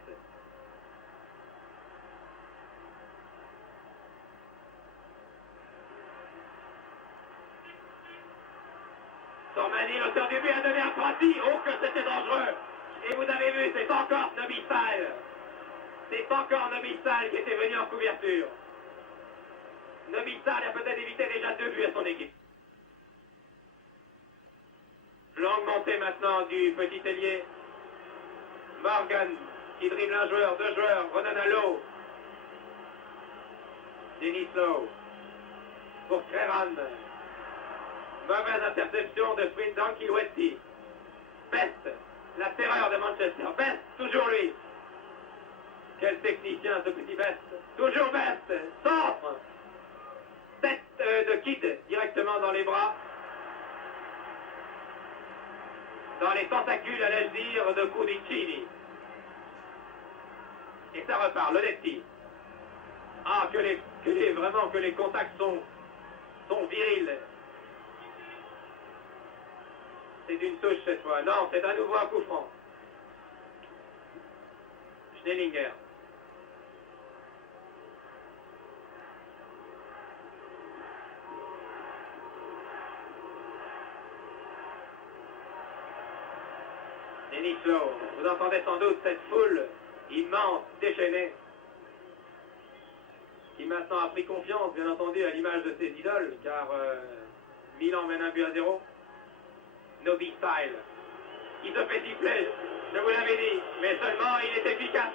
Sormani, l'auteur du but, a donné à Prati. Oh, que c'était dangereux. Et vous avez vu, c'est encore Nobisal. C'est encore Nobisal qui était venu en couverture. Nobisal a peut-être évité déjà 2 buts à son équipe. Longue montée maintenant du petit ailier. Morgan qui dribble un joueur, 2 joueurs, redonne à Lowe. Denis Lowe. Pour Kreran. Mauvaise interception de Sprint Kilouetti. Best, la terreur de Manchester. Best, toujours lui. Quel technicien ce petit Best. Toujours Best. Centre. Tête de Kidd directement dans les bras. Dans les tentacules, allais-je dire, de Cudicini. Et ça repart, Lodetti. Ah, vraiment que les contacts sont virils. C'est une touche cette fois. Non, c'est à nouveau un coup franc. Schnellinger. Denis Lowe. Vous entendez sans doute cette foule immense, déchaînée, qui maintenant a pris confiance, bien entendu, à l'image de ses idoles, car Milan mène 1-0. Nobisal, qui se fait siffler, je vous l'avais dit, mais seulement il est efficace.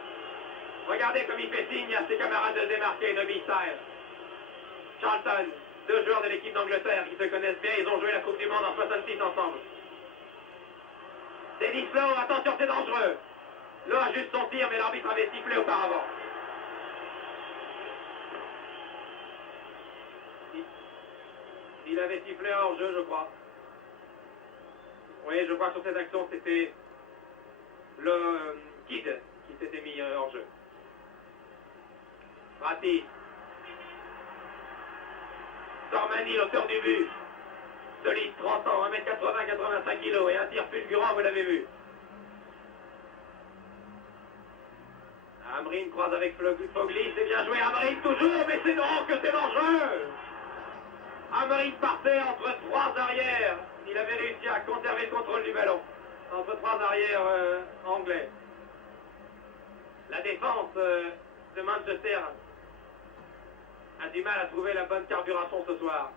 Regardez comme il fait signe à ses camarades de se démarquer, Nobisal. Charlton, Deux joueurs de l'équipe d'Angleterre qui se connaissent bien, ils ont joué la Coupe du Monde en 66 ensemble. Denis Lowe, attention, c'est dangereux. Lowe a juste son tir, mais l'arbitre avait sifflé auparavant. Il avait sifflé hors-jeu, je crois. Oui, je crois que sur cette action, c'était le Kid qui s'était mis hors-jeu. Prati. Tormani, l'auteur du but. Solide, 30 ans, 1m80, 85 kg et un tir fulgurant, vous l'avez vu. Amrine croise avec Fogli, c'est bien joué. Amrine toujours, mais c'est non que c'est dangereux. Amrine partait entre trois arrières. Il avait réussi à conserver le contrôle du ballon. Entre trois arrières anglais. La défense de Manchester a du mal à trouver la bonne carburation ce soir.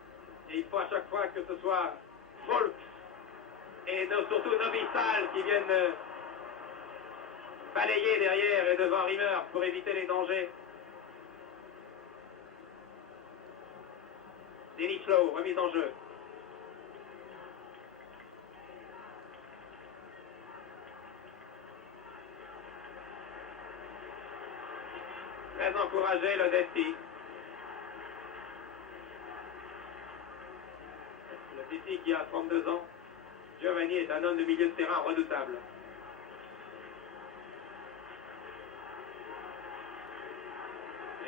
Et il faut à chaque fois que ce soit Folk et surtout Nobistal qui viennent balayer derrière et devant Rimmer pour éviter les dangers. Denis Lowe, remise en jeu. Très encouragé le Desti. Le Desti qui a 32 ans. Giovanni est un homme de milieu de terrain redoutable.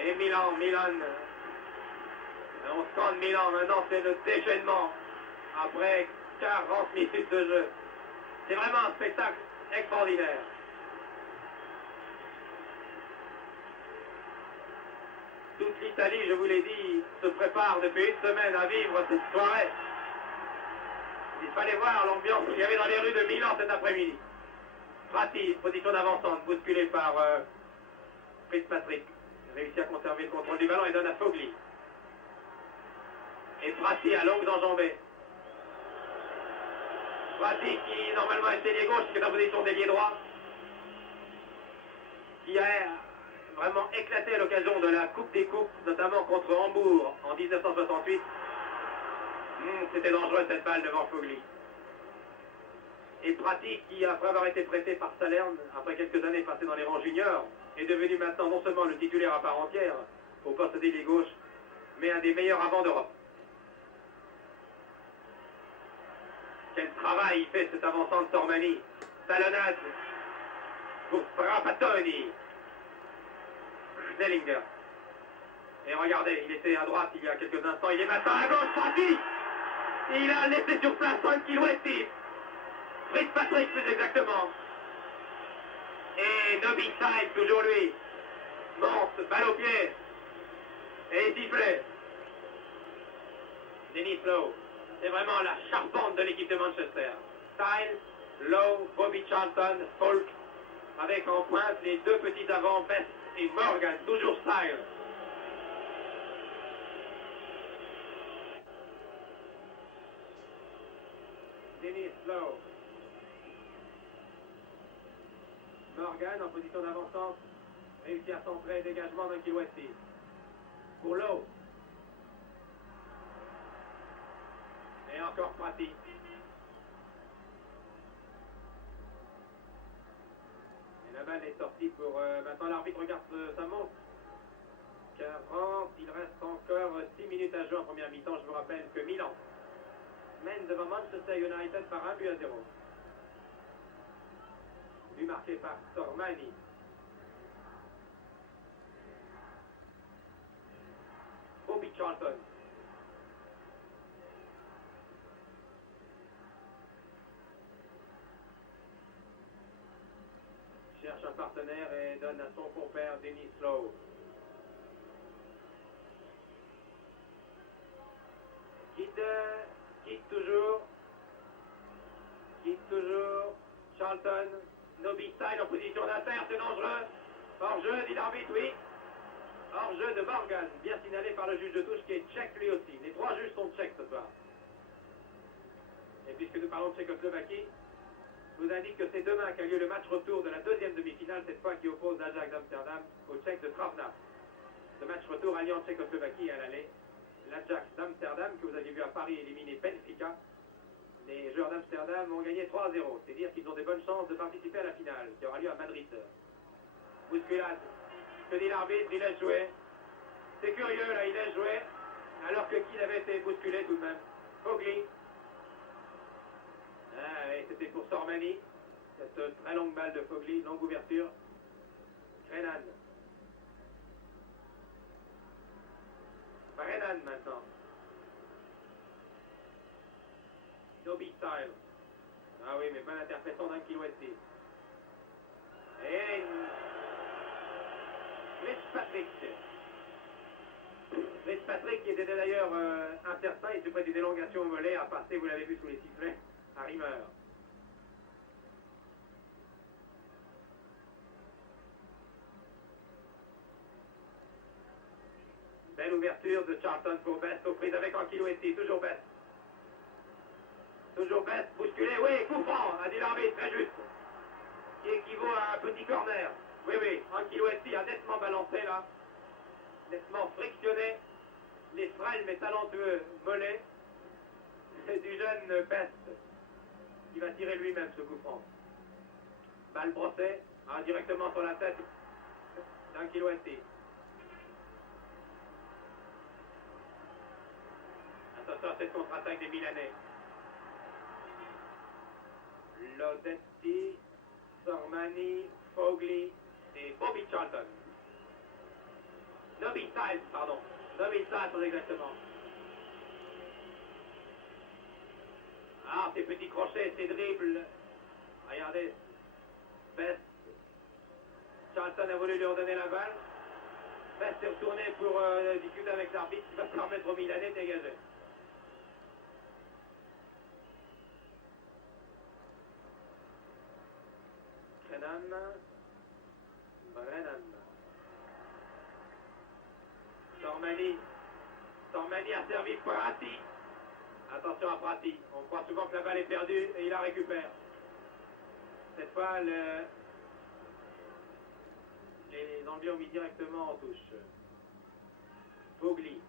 Et Milan. On scande Milan, maintenant c'est le déchaînement après 40 minutes de jeu. C'est vraiment un spectacle extraordinaire. Toute l'Italie, je vous l'ai dit, se prépare depuis une semaine à vivre cette soirée. Il fallait voir l'ambiance qu'il y avait dans les rues de Milan cet après-midi. Prati, position d'avancante, bousculée par Fitzpatrick. Réussit à conserver le contrôle du ballon et donne à Fogli. Et Prati à longues enjambées. Prati qui normalement est ailier gauche, qui est en position d'ailier droit. Qui a vraiment éclaté à l'occasion de la Coupe des Coupes, notamment contre Hambourg en 1968. C'était dangereux cette balle devant Fogli. Et Prati qui, après avoir été prêté par Salerne, après quelques années passées dans les rangs juniors, est devenu maintenant non seulement le titulaire à part entière au poste d'ailier gauche, mais un des meilleurs avants d'Europe. Quel travail il fait cet avançant de Tormani. Talonnade pour Trapattoni. Schnellinger. Et regardez, il était à droite il y a quelques instants, il est maintenant à gauche, Prati. Il a laissé sur place 5 kg et Fitzpatrick plus exactement. Et Nobistal, toujours lui, monte, balle au pied. Et sifflet. Denis Lowe. C'est vraiment la charpente de l'équipe de Manchester. Style, Lowe, Bobby Charlton, Folk, avec en pointe les deux petits avants, Best et Morgan, toujours Style. Denis Lowe. Morgan en position d'avancement, réussit à centrer, dégagement d'un Kilwesti. Pour Lowe. Et encore Prati. Et la balle est sortie pour... maintenant l'arbitre regarde sa montre. 40, il reste encore 6 minutes à jouer en première mi-temps. Je vous rappelle que Milan mène devant Manchester United par 1-0. But marqué par Tormani. Bobby Charlton. Cherche un partenaire et donne à son compère Denis Lowe. Quitte toujours. Charlton. Nobistal en position d'inter, c'est dangereux. Hors-jeu, dit l'arbitre, oui. Hors-jeu de Morgan, bien signalé par le juge de touche qui est tchèque lui aussi. Les trois juges sont tchèques ce soir. Et puisque nous parlons de Tchécoslovaquie, je vous indique que c'est demain qu'a lieu le match retour de la deuxième demi-finale, cette fois qui oppose l'Ajax d'Amsterdam au Tchèque de Travna. Le match retour alliant Tchécoslovaquie à l'aller l'Ajax d'Amsterdam, que vous aviez vu à Paris éliminer Benfica. Les joueurs d'Amsterdam ont gagné 3-0, c'est-à-dire qu'ils ont des bonnes chances de participer à la finale, qui aura lieu à Madrid. Bousculade, que dit l'arbitre, il laisse jouer. C'est curieux là, il laisse jouer, alors que qui avait été bousculé tout de même. Fogli. Ah oui, c'était pour Sormani, cette très longue balle de Fogli, longue ouverture. Renan. Renan maintenant. No big style. Ah oui, mais bonne interprétation d'Ankilouesti. Et Fitzpatrick. Fitzpatrick qui était d'ailleurs incertain, il se fait une élongation au mollet à passer, vous l'avez vu sous les sifflets, à Rimmer. Belle ouverture de Charlton pour Best, aux prises avec Ankilouesti, toujours Best. Toujours Best, bousculé, oui, coup franc, a dit l'arbitre, très juste. Qui équivaut à un petit corner. Oui, oui, Ankilouesti a nettement balancé là. Nettement frictionné les frêles mais talentueux mollets du jeune Best, qui va tirer lui-même ce coup franc. Balle brossée, directement sur la tête d'Ankilouesti. Attention à cette contre-attaque des Milanais. Lodetti, Sormani, Fogli et Bobby Charlton. Nobby Styles, pardon. Nobby Styles, exactement. Ah, ces petits crochets, ces dribbles. Regardez. Best. Charlton a voulu lui redonner la balle. Best est retourné pour discuter avec l'arbitre qui va permettre aux Milanais de dégager. Brennan. Sormani a servi Prati. Attention à Prati. On croit souvent que la balle est perdue et il la récupère. Cette fois, les Anglais ont mis directement en touche. Fogli,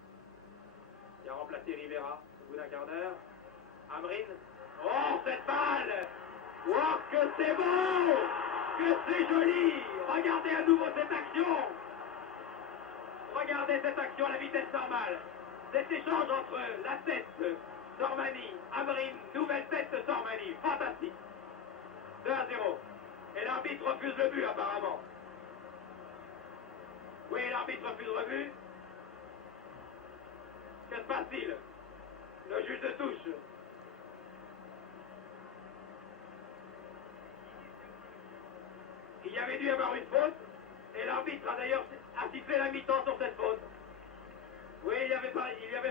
qui a remplacé Rivera au bout d'un quart d'heure. Amrin. Oh, cette balle! Oh, que c'est beau! Que c'est joli! Regardez à nouveau cette action! Regardez cette action à la vitesse normale. Cet échange entre la tête de Sormani, Amrin, nouvelle tête de Sormani. Fantastique. 2-0. Et l'arbitre refuse le but apparemment. Oui, l'arbitre refuse le but. Que se passe-t-il? Le juge de touche. Il y avait dû y avoir une faute, et l'arbitre a d'ailleurs sifflé la mi-temps sur cette faute. Oui, il y avait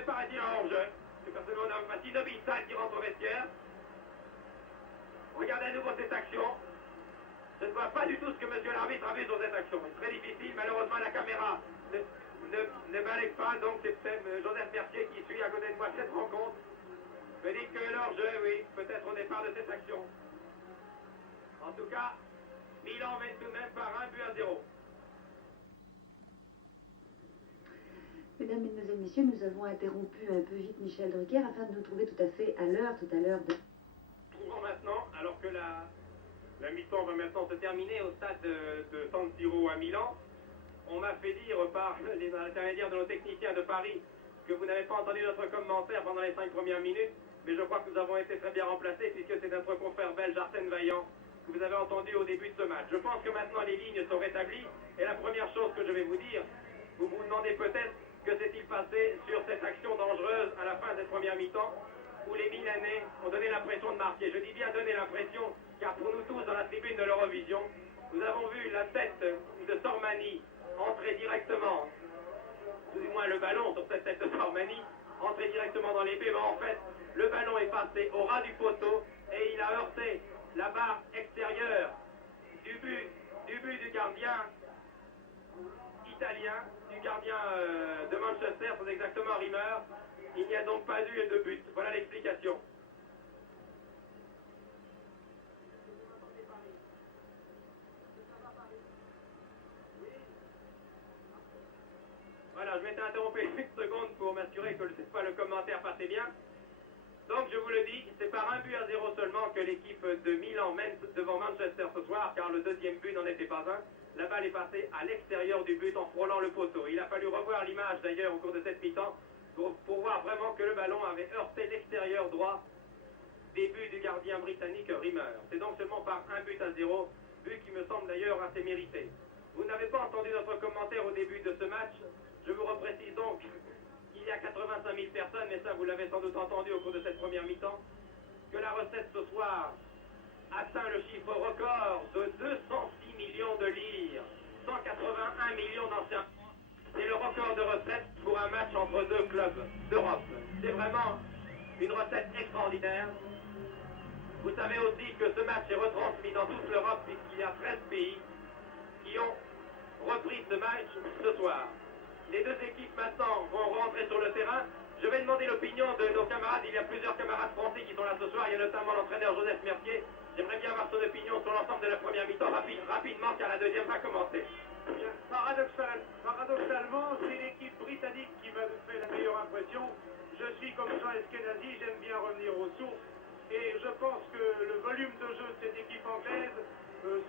paraît-il un hors-jeu. C'est personnellement Mattino Bissal qui rentre au vestiaire. Regardez à nouveau cette action. Je ne vois pas du tout ce que monsieur l'arbitre a vu sur cette action. C'est très difficile, malheureusement la caméra ne balaye pas, donc c'est Joseph Mercier qui suit à côté de moi cette rencontre. Me dit que l'hors-jeu, oui, peut-être au départ de cette action. En tout cas, Milan mène tout de même par 1-0. Mesdames, Mesdemoiselles, Messieurs, nous avons interrompu un peu vite Michel Drucker afin de nous trouver tout à fait à l'heure tout à l'heure. Trouvons maintenant, alors que la mi-temps va maintenant se terminer au stade de San Siro à Milan, on m'a fait dire par les intermédiaires de nos techniciens de Paris que vous n'avez pas entendu notre commentaire pendant les 5 premières minutes, mais je crois que nous avons été très bien remplacés puisque c'est notre confrère belge Arsène Vaillant que vous avez entendu au début de ce match. Je pense que maintenant les lignes sont rétablies et la première chose que je vais vous dire, vous vous demandez peut-être que s'est-il passé sur cette action dangereuse à la fin de cette première mi-temps où les Milanais ont donné l'impression de marquer. Je dis bien donner l'impression, car pour nous tous dans la tribune de l'Eurovision, nous avons vu la tête de Sormani entrer directement, ou du moins le ballon sur cette tête de Sormani, entrer directement dans l'épée, mais en fait, le ballon est passé au ras du poteau et il a heurté la barre extérieure du but du gardien italien, du gardien de Manchester, c'est exactement Rimmer. Il n'y a donc pas eu de but. Voilà l'explication. Voilà, je m'étais interrompu une seconde pour m'assurer que le commentaire passait bien. Donc je vous le dis, c'est par 1-0 seulement que l'équipe de Milan mène devant Manchester ce soir, car le deuxième but n'en était pas un. La balle est passée à l'extérieur du but en frôlant le poteau. Il a fallu revoir l'image d'ailleurs au cours de cette mi-temps pour voir vraiment que le ballon avait heurté l'extérieur droit des buts du gardien britannique Rimmer. C'est donc seulement par 1-0, but qui me semble d'ailleurs assez mérité. Vous n'avez pas entendu notre commentaire au début de ce match. Je vous reprécise donc qu'il y a 85 000 personnes, mais ça vous l'avez sans doute entendu au cours de cette première mi-temps, que la recette ce soir atteint le chiffre record de 206 millions de lire, 181 millions d'anciens. C'est le record de recette pour un match entre deux clubs d'Europe. C'est vraiment une recette extraordinaire. Vous savez aussi que ce match est retransmis dans toute l'Europe puisqu'il y a 13 pays qui ont repris ce match ce soir. Les deux équipes maintenant vont rentrer sur le terrain. Je vais demander l'opinion de nos camarades. Il y a plusieurs camarades français qui sont là ce soir. Il y a notamment l'entraîneur Joseph Mercier. J'aimerais bien avoir son opinion sur l'ensemble de la première mi-temps rapidement car la deuxième va commencer. Paradoxalement, c'est l'équipe britannique qui m'a fait la meilleure impression. Je suis comme Jean Eskenazi, j'aime bien revenir aux sources. Et je pense que le volume de jeu de cette équipe anglaise,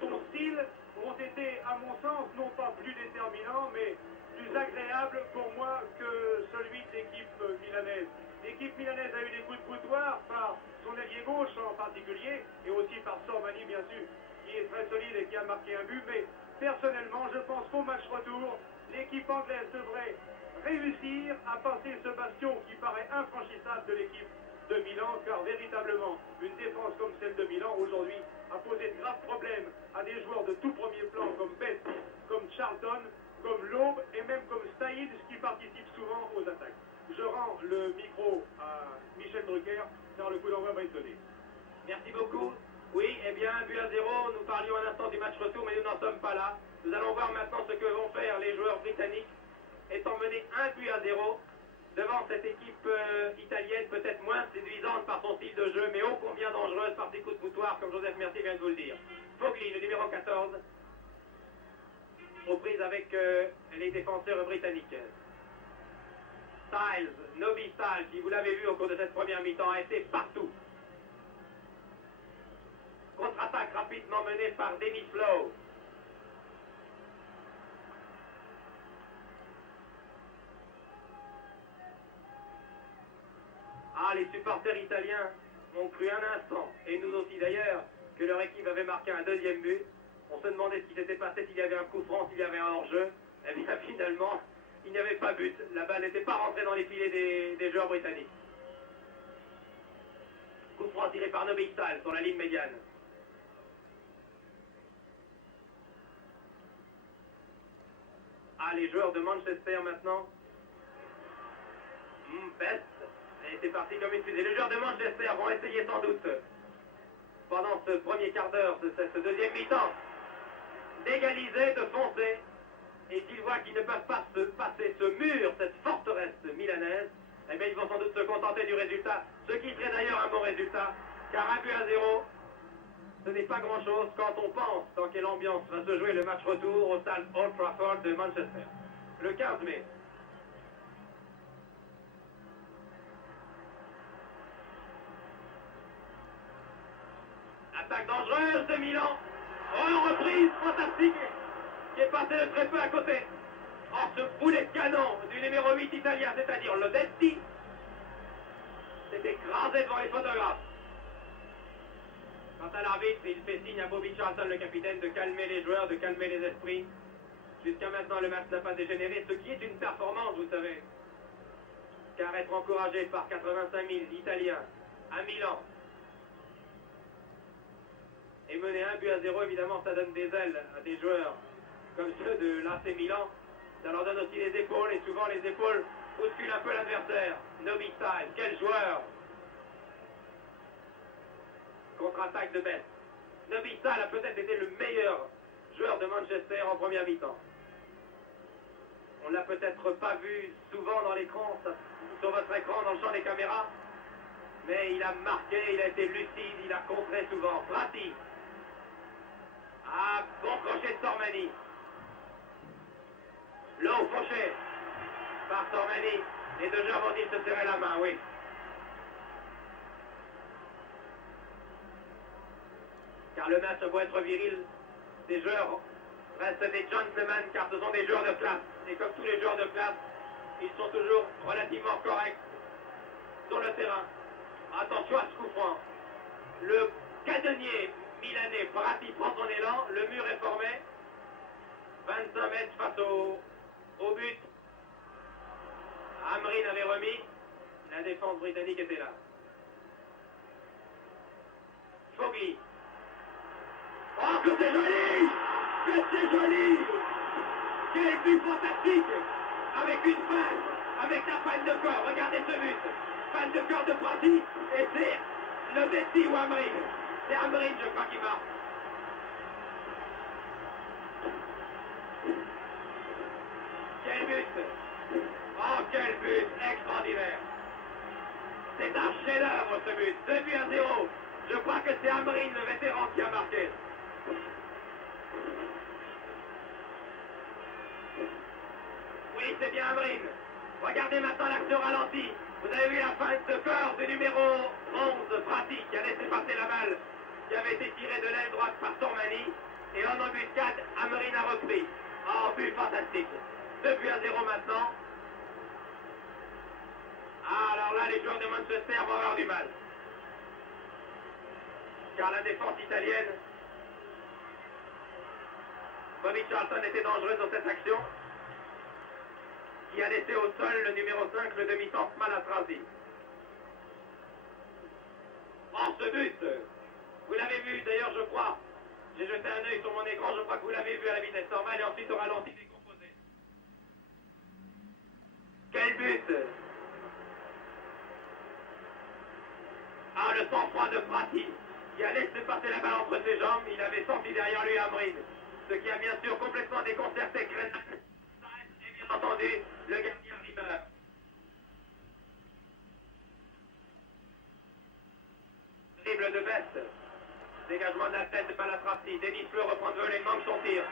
son style, ont été, à mon sens, non pas plus déterminants, mais plus agréables pour moi que celui de l'équipe milanaise. L'équipe milanaise a eu des coups de boutoir par son ailier gauche en particulier, et aussi par Sormani bien sûr, qui est très solide et qui a marqué un but, mais personnellement je pense qu'au match retour, l'équipe anglaise devrait réussir à passer ce bastion qui paraît infranchissable de l'équipe de Milan, car véritablement une défense comme celle de Milan aujourd'hui a posé de graves problèmes à des joueurs de tout premier plan comme Best, comme Charlton, comme Loeb et même comme Staïd qui participent souvent aux attaques. Je rends le micro à Michel Drucker car le coup d'envoi va être donné. Merci beaucoup. Oui, eh bien, 1-0, nous parlions un instant du match retour, mais nous n'en sommes pas là. Nous allons voir maintenant ce que vont faire les joueurs britanniques, étant menés 1-0 devant cette équipe italienne, peut-être moins séduisante par son style de jeu, mais ô combien dangereuse par ses coups de boutoir, comme Joseph Mercier vient de vous le dire. Fogli, le numéro 14, aux prises avec les défenseurs britanniques. Styles, Nobby Styles, qui vous l'avez vu au cours de cette première mi-temps, a été partout. Contre-attaque rapidement menée par Dennis Lowe. Ah, les supporters italiens ont cru un instant, et nous aussi d'ailleurs, que leur équipe avait marqué un deuxième but. On se demandait ce qui s'était passé, s'il y avait un coup franc, s'il y avait un hors-jeu. Eh bien finalement, il n'y avait pas but. La balle n'était pas rentrée dans les filets des joueurs britanniques. Coup franc tiré par Nobby Styles sur la ligne médiane. Ah, les joueurs de Manchester maintenant. Best. Et c'est parti comme une fusée. Les joueurs de Manchester vont essayer sans doute, pendant ce premier quart d'heure, ce deuxième mi-temps, d'égaliser, de foncer. Et s'ils voient qu'ils ne peuvent pas se passer ce mur, cette forteresse milanaise, eh bien ils vont sans doute se contenter du résultat. Ce qui serait d'ailleurs un bon résultat, car 1-0, ce n'est pas grand-chose quand on pense dans quelle ambiance va se jouer le match retour au stade Old Trafford de Manchester, le 15 mai. Attaque dangereuse de Milan. Oh, reprise fantastique qui est passée de très peu à côté. Or, ce boulet de canon du numéro 8 italien, c'est-à-dire Lodetti, s'est écrasé devant les photographes. Quant à l'arbitre, il fait signe à Bobby Charlton, le capitaine, de calmer les joueurs, de calmer les esprits. Jusqu'à maintenant, le match n'a pas dégénéré, ce qui est une performance, vous savez. Car être encouragé par 85 000 Italiens à Milan et mener 1-0, évidemment, ça donne des ailes à des joueurs comme ceux de l'AC Milan. Ça leur donne aussi les épaules, et souvent les épaules bousculent un peu l'adversaire. Nobby Styles, quel joueur! Contre-attaque de Best. Nobby Styles a peut-être été le meilleur joueur de Manchester en première mi-temps. On ne l'a peut-être pas vu souvent dans l'écran, sur votre écran, dans le champ des caméras, mais il a marqué, il a été lucide, il a contré souvent. Prati. Ah, bon crochet de Sormani. Lowe, Fauché. par Sormani. Les deux joueurs vont-ils se serrer la main? Oui. Car le match doit être viril. Ces joueurs restent des gentlemen car ce sont des joueurs de classe. Et comme tous les joueurs de classe, ils sont toujours relativement corrects sur le terrain. Attention à ce coup franc. Le canonnier milanais Prati prend son élan, le mur est formé. 25 mètres face au but. Amrin avait remis. La défense britannique était là. Foggy. Oh, que c'est joli! Que c'est joli! Quel but fantastique! Avec une balle, avec la panne de corps. Regardez ce but. Panne de corps de Prati. Et c'est le Messi ou Amrin. C'est Amrin, je crois, qui marque. Quel but! Oh, quel but extraordinaire! C'est un chef-d'œuvre ce but. 2-0. Je crois que c'est Amrin, le vétéran, qui a marqué. Oui, c'est bien Amrin. Regardez maintenant l'action ralentie. Vous avez vu la feinte de corps du numéro 11, Prati, qui a laissé passer la balle, qui avait été tirée de l'aile droite par Sormani. Et en embuscade, Amrin a repris. Oh, but fantastique. 2-0 maintenant. Ah, alors là, les joueurs de Manchester vont avoir du mal. Car la défense italienne, Bobby Charlton était dangereux dans cette action, qui a laissé au sol le numéro 5, le demi-centre Malatrasi. Oh, ce but! Vous l'avez vu, d'ailleurs, je crois. J'ai jeté un œil sur mon écran, je crois que vous l'avez vu à la vitesse normale et ensuite au ralenti décomposé. Quel but! Ah, le sang-froid de Prati, qui a laissé passer la balle entre ses jambes. Il avait senti derrière lui Amrin, ce qui a bien sûr complètement déconcerté Grenan. Et bien entendu, le gardien Rimmer. Dribble de Best. Dégagement de la tête de Malatrasi. Denis Fleu reprend de vol et manque son tir.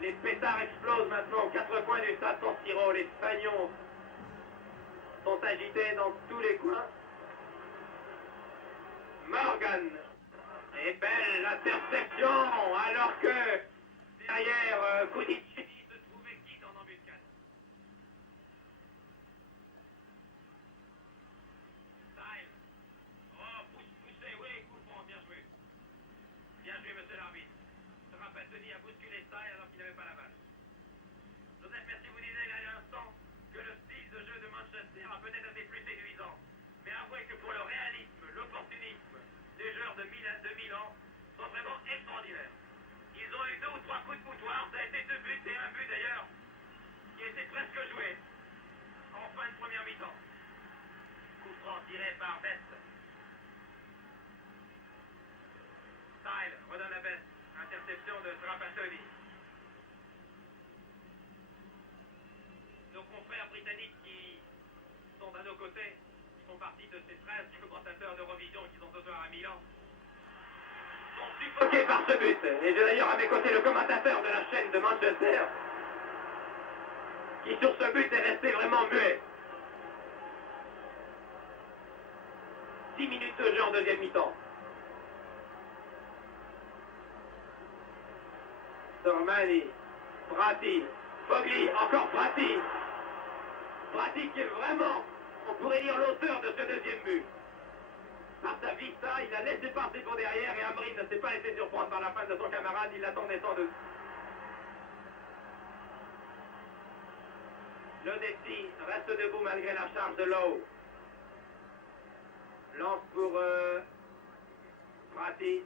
Les pétards explosent maintenant aux quatre coins du stade San Siro. Les fagnons sont agités dans tous les coins. Morgan. Et belle interception alors que derrière Koudici se trouvait qui en embuscade. Style. Oh, poussé, oui, coup franc, bien joué. Bien joué, monsieur l'arbitre. Trapattoni a bousculé Style alors qu'il n'avait pas la balle. Joseph, merci, vous disiez il y a un instant que le style de jeu de Manchester a peut-être été plus séduisant. Mais avouez que pour le réalisme, l'opportunisme des joueurs de Milan sont vraiment extraordinaires. Ils ont eu 2 ou 3 coups de boutoir, ça a été 2 buts et un but d'ailleurs qui était presque joué en fin de première mi-temps. Coup franc tiré par Best. Style redonne à Best. Interception de Trapattoni. Nos confrères britanniques qui sont à nos côtés, qui font partie de ces 13 commentateurs d'Eurovision qui sont ce soir à Milan, sont suffoqués par ce but. Et j'ai d'ailleurs à mes côtés le commentateur de la chaîne de Manchester, qui sur ce but est resté vraiment muet. 10 minutes de jeu en deuxième mi-temps. Sormani, Prati, Fogli, encore Prati. Prati qui est vraiment, on pourrait dire, l'auteur de ce deuxième but. Par sa vista, il a laissé passer pour derrière et Amrin ne s'est pas laissé surprendre par la fin de son camarade, il l'attendait sans doute. Lodetti reste debout malgré la charge de Lowe. Lance pour Prati.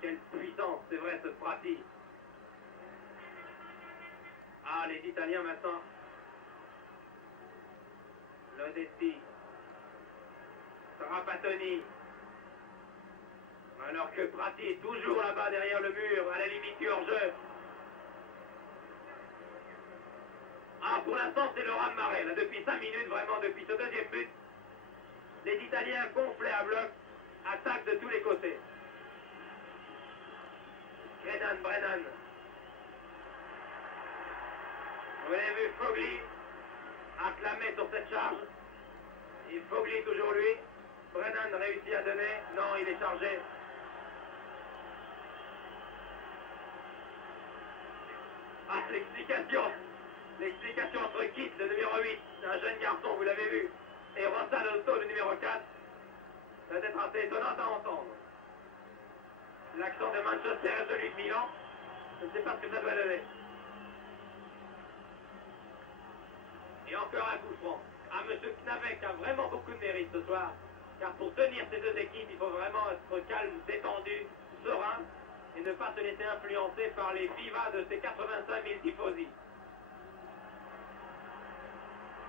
Quelle puissance, c'est vrai, ce Prati. Ah, les Italiens maintenant. Lodetti. Trapattoni. Alors que Prati est toujours là-bas derrière le mur, à la limite du hors-jeu. Ah, pour l'instant, c'est le raz-de-marée. Là, depuis 5 minutes, vraiment, depuis ce deuxième but, les Italiens gonflés à bloc, attaquent de tous les côtés. Brennan. Vous avez vu Fogli acclamé sur cette charge. Et Fogli toujours lui. Brennan réussit à donner. Non, il est chargé. Ah, l'explication entre Kitt, le numéro 8, un jeune garçon, vous l'avez vu, et Rossalotto, le numéro 4, ça doit être assez étonnant à entendre. L'accent de Manchester et celui de Milan, je ne sais pas ce que ça doit donner. Et encore un coup franc. Ah, M. Knavec a vraiment beaucoup de mérite ce soir, car pour tenir ces deux équipes, il faut vraiment être calme, détendu, serein, et ne pas se laisser influencer par les vivas de ces 85 000 tifosi.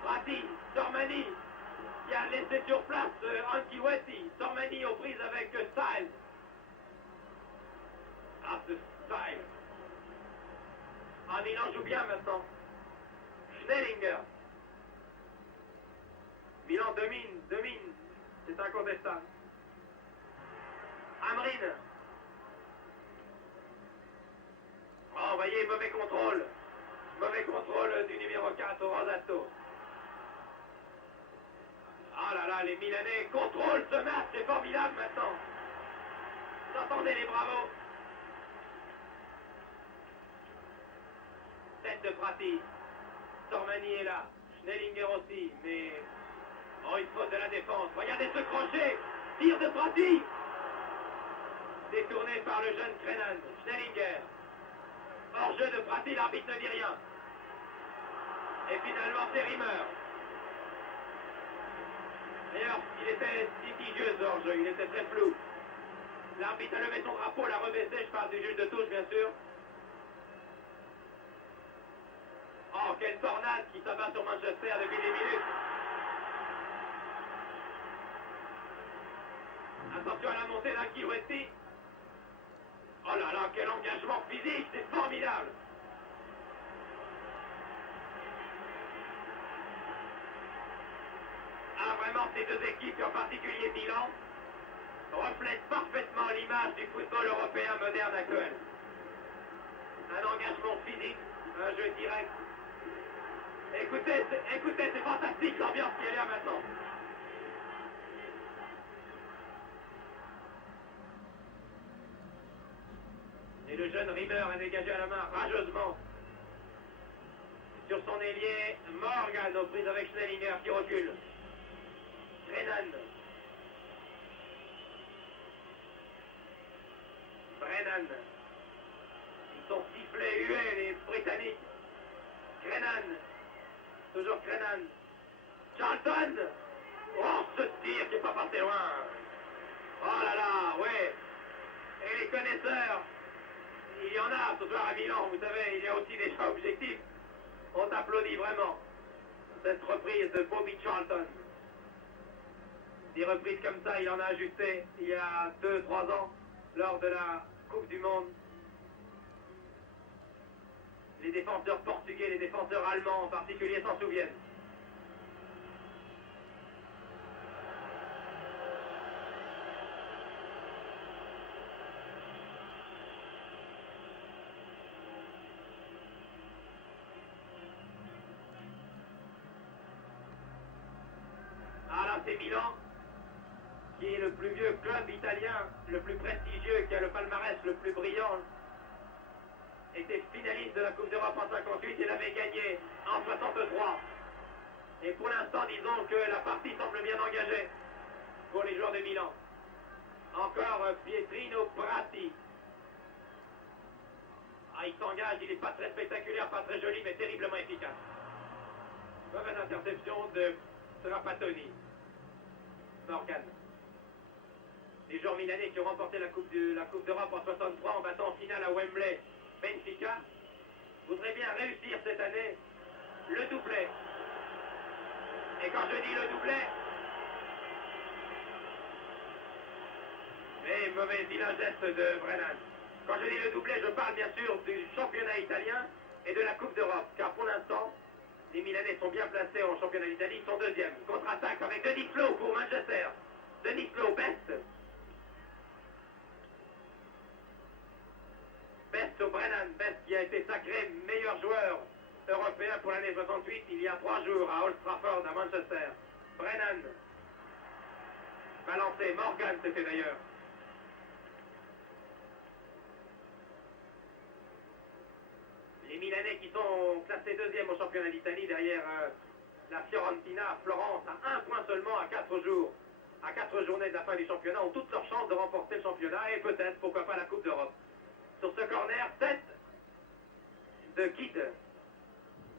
Prati, Sormani, qui a laissé sur place Anki Weti. Sormani aux prises avec Styles. Ah, ce Styles. Ah, Milan joue bien maintenant. Schnellinger. Milan domine. C'est incontestable. Amrin. Oh, vous voyez, mauvais contrôle. Mauvais contrôle du numéro 4, Rosato. Ah là là, les Milanais contrôlent ce match, c'est formidable maintenant. Vous entendez les bravos. Tête de Prati. Sormani est là. Schnellinger aussi, mais... Oh, une faute de la défense. Regardez ce crochet. Tir de Prati. Détourné par le jeune Krenan. Schnellinger. Hors jeu de Prati, l'arbitre ne dit rien. Et finalement, c'est Rimmer. D'ailleurs, il était litigieux ce hors-jeu, il était très flou. L'arbitre a levé son drapeau, l'a rebaissé, je parle du juge de touche, bien sûr. Oh, quelle tornade qui s'abat sur Manchester depuis des minutes. Attention à la montée d'Anki Westi. Oh là là, quel engagement physique, c'est formidable. Ah, vraiment, ces deux équipes, et en particulier Milan, reflètent parfaitement l'image du football européen moderne actuel. Un engagement physique, un jeu direct. Écoutez, c'est fantastique l'ambiance qui est là maintenant. Et le jeune Rimmer a dégagé à la main rageusement. Sur son ailier, Morgan aux prises avec Schnellinger qui recule. Brennan. Ils sont sifflés, hués, les Britanniques. Krenan. Toujours Krenan. Charlton. Oh, ce tir qui n'est pas passé loin. Oh là là, ouais. Et les connaisseurs, il y en a ce soir à Milan, vous savez, il y a aussi des gens objectifs. On t'applaudit vraiment. Cette reprise de Bobby Charlton. Des reprises comme ça, il en a ajusté il y a 2-3 ans, lors de la Coupe du Monde. Les défenseurs portugais, les défenseurs allemands en particulier s'en souviennent. Ah là, c'est Milan, qui est le plus vieux club italien, le plus prestigieux, qui a le palmarès le plus brillant, était finaliste de la Coupe d'Europe en 58 et l'avait gagné en 63. Et pour l'instant, disons que la partie semble bien engagée pour les joueurs de Milan. Encore Pietrino Prati. Ah, il s'engage, il n'est pas très spectaculaire, pas très joli, mais terriblement efficace. Mauvaise interception de Trapattoni. Morgan. Les joueurs milanais qui ont remporté la Coupe d'Europe en 63 en battant en finale à Wembley Benfica voudraient bien réussir cette année le doublé. Et quand je dis le doublé, mais mauvais vilain geste de Brennan. Quand je dis le doublé, je parle bien sûr du championnat italien et de la Coupe d'Europe, car pour l'instant, les Milanais sont bien placés en championnat d'Italie, ils sont deuxièmes. Contre-attaque avec Denis Flo pour Manchester. Denis Flo, Best. Best au Brennan, Best qui a été sacré meilleur joueur européen pour l'année 68, il y a 3 jours, à Old Trafford, à Manchester. Brennan, balancé, Morgan c'était d'ailleurs. Les Milanais qui sont classés deuxième au championnat d'Italie derrière la Fiorentina, Florence, à 1 point seulement à 4 jours. À 4 journées de la fin du championnat, ont toutes leurs chances de remporter le championnat et peut-être, pourquoi pas, la Coupe d'Europe. Sur ce corner, tête de Kidd.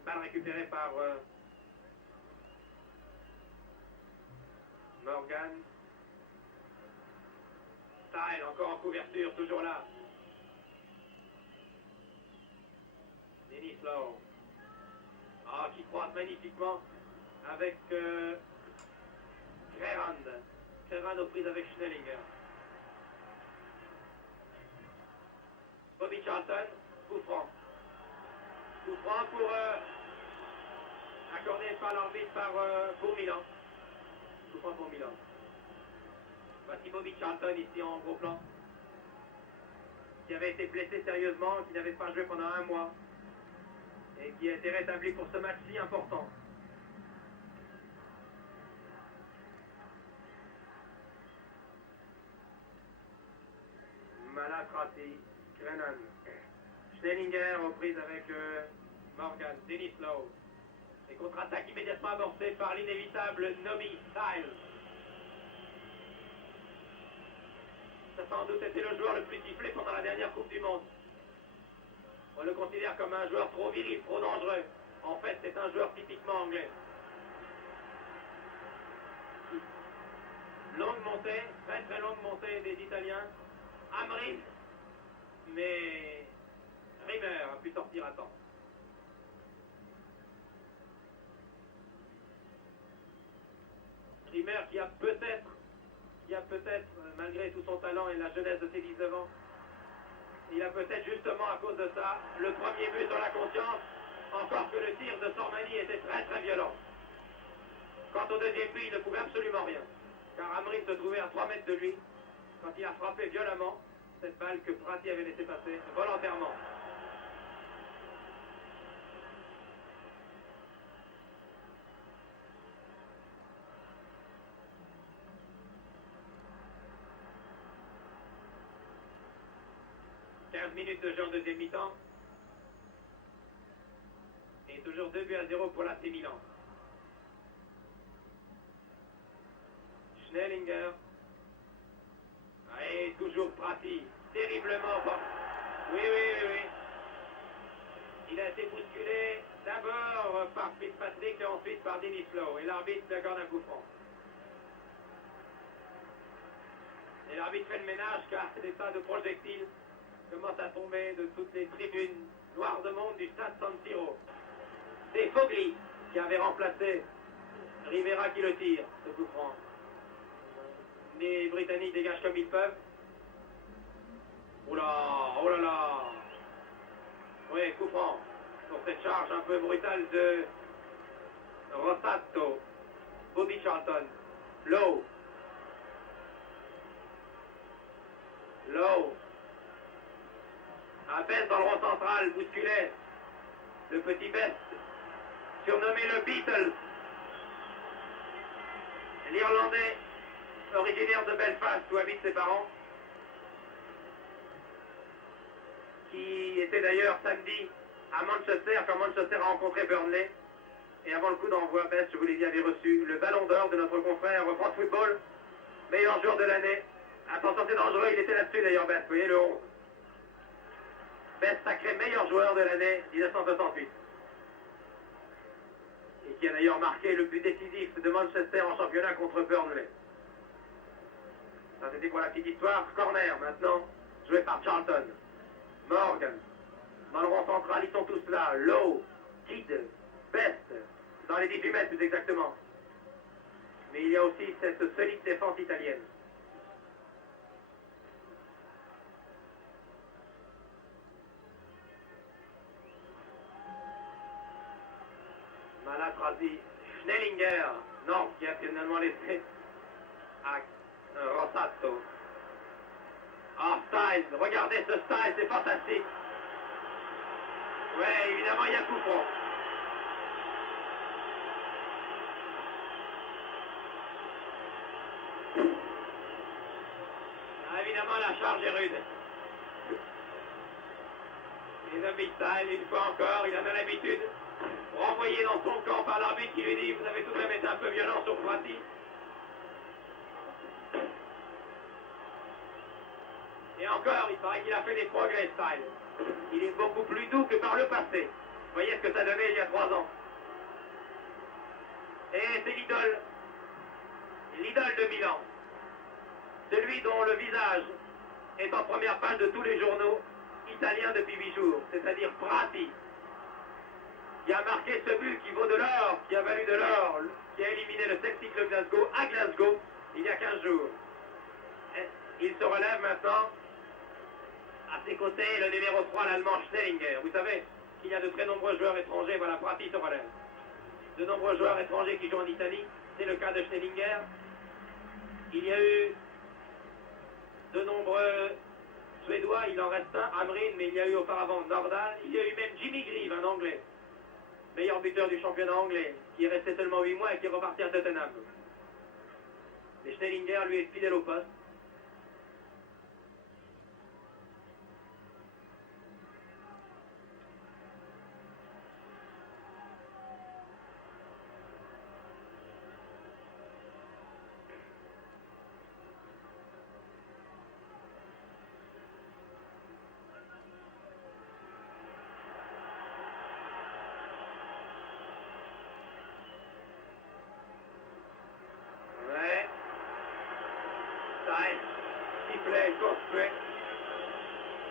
Balle récupérée par Morgan. Style, encore en couverture, toujours là. Denis Lowe. Ah, qui croise magnifiquement avec Grerand. Grerand aux prises avec Schnellinger. Bobby Charlton, coup franc. Coup franc pour accordé par l'arbitre pour Milan. Coup franc pour Milan. Voici Bobby Charlton ici en gros plan. Qui avait été blessé sérieusement, qui n'avait pas joué pendant 1 mois. Et qui a été rétabli pour ce match si important. Malatrati, Brennan, Schnellinger aux prises avec Morgan, Denis Lowe. Et contre-attaque immédiatement amorcée par l'inévitable Nobby Styles. Ça a sans doute été le joueur le plus sifflé pendant la dernière Coupe du Monde. On le considère comme un joueur trop viril, trop dangereux. En fait, c'est un joueur typiquement anglais. Longue montée, très très longue montée des Italiens. Amrin, mais Rimmer a pu sortir à temps. Rimmer qui a peut-être, malgré tout son talent et la jeunesse de ses 19 ans, il a peut-être justement à cause de ça le premier but dans la conscience, encore que le tir de Sormani était très très violent. Quant au deuxième but, il ne pouvait absolument rien, car Amrin se trouvait à 3 mètres de lui quand il a frappé violemment cette balle que Prati avait laissé passer volontairement. Minutes de jeu en deuxième mi-temps. Et toujours 2-0 pour l'AC Milan. Schnellinger. Et toujours Prati. Terriblement fort. Oui. Il a été bousculé d'abord par Fitzpatrick et ensuite par Denis Lowe. Et l'arbitre accorde un coup franc. Et l'arbitre fait le ménage car des tas de projectiles commence à tomber de toutes les tribunes noires de monde du stade San Siro. C'est Fogli qui avait remplacé Rivera qui le tire, ce coup franc. Les Britanniques dégagent comme ils peuvent. Oula, oh là là. Oui, coup franc pour cette charge un peu brutale de Rossato. Bobby Charlton. Lowe. À peine dans le rond central, bousculé, le petit Best, surnommé le Beatles. L'Irlandais, originaire de Belfast, où habitent ses parents, qui était d'ailleurs samedi à Manchester, quand Manchester a rencontré Burnley. Et avant le coup d'envoi, Best, je vous l'ai dit, avait reçu le ballon d'or de notre confrère France Football, meilleur joueur de l'année. Attention, c'est dangereux, il était là-dessus d'ailleurs, Best, vous voyez le 11. Best sacré meilleur joueur de l'année 1968. Et qui a d'ailleurs marqué le but décisif de Manchester en championnat contre Burnley. Ça c'était pour la petite histoire. Corner maintenant, joué par Charlton. Morgan. Dans le rond central, ils sont tous là. Lowe, Kidd, Best. Dans les 18 mètres plus exactement. Mais il y a aussi cette solide défense italienne. Malatrasi, Schnellinger, non, qui a finalement laissé à Rossato. Ah, Styles, regardez ce Styles, c'est fantastique. Ouais, évidemment, il y a coup franc. Ah, évidemment, la charge est rude. Les hommes style, une fois encore, il en a l'habitude. Renvoyé dans son camp par l'arbitre qui lui dit vous avez tout de même été un peu violent sur Prati. Et encore, il paraît qu'il a fait des progrès, Style. Il est beaucoup plus doux que par le passé. Vous voyez ce que ça donnait il y a 3 ans. Et c'est l'idole de Milan. Celui dont le visage est en première page de tous les journaux italiens depuis 8 jours, c'est-à-dire Prati, qui a marqué ce but qui vaut de l'or, qui a valu de l'or, qui a éliminé le Celtic de Glasgow à Glasgow il y a 15 jours. Et il se relève maintenant. À ses côtés, le numéro 3, l'Allemand Schnellinger. Vous savez qu'il y a de très nombreux joueurs étrangers, voilà, Prati se relève. De nombreux joueurs étrangers qui jouent en Italie, c'est le cas de Schnellinger. Il y a eu de nombreux Suédois, il en reste un, Amrin, mais il y a eu auparavant Nordahl. Il y a eu même Jimmy Greaves, un Anglais, meilleur buteur du championnat anglais, qui est resté seulement 8 mois et qui est reparti à Tottenham. Mais Schnellinger, lui, est fidèle au poste. Sifflet construit.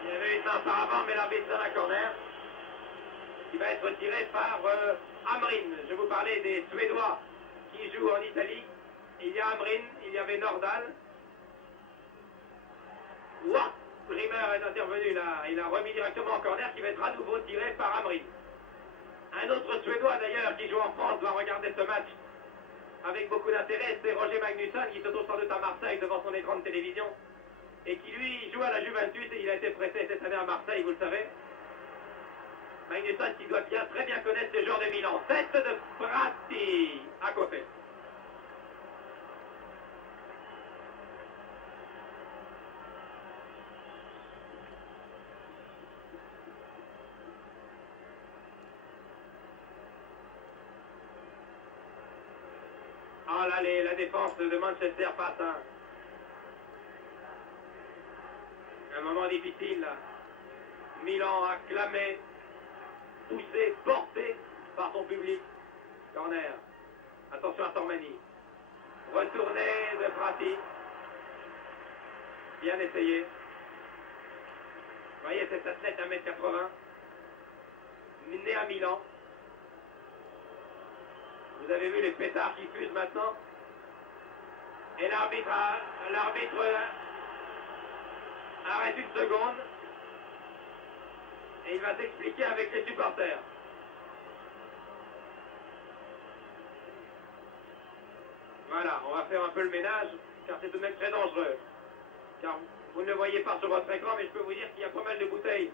Il y avait une main par avant, mais l'arbitre dans la corner. Qui va être tiré par Amrin. Je vous parlais des Suédois qui jouent en Italie. Il y a Amrin, il y avait Nordahl. Ouah, Rimmer est intervenu là. Il a remis directement en corner qui va être à nouveau tiré par Amrin. Un autre Suédois d'ailleurs qui joue en France doit regarder ce match avec beaucoup d'intérêt, c'est Roger Magnusson qui se trouve sans doute à Marseille devant son écran de télévision et qui lui joue à la Juventus et il a été prêté cette année à Marseille, vous le savez. Magnusson qui doit bien, très bien connaître ce joueur de Milan. Tête de Prati à côté. Oh là, la défense de Manchester passe un moment difficile là. Milan acclamé, poussé, porté par son public. Corner. Attention à Tormani. Retourné de Prati. Bien essayé. Vous voyez cet athlète 1m80. Né à Milan. Vous avez vu les pétards qui fusent maintenant. Et l'arbitre arrête une seconde. Et il va s'expliquer avec les supporters. Voilà, on va faire un peu le ménage, car c'est tout de même très dangereux. Car vous ne le voyez pas sur votre écran, mais je peux vous dire qu'il y a pas mal de bouteilles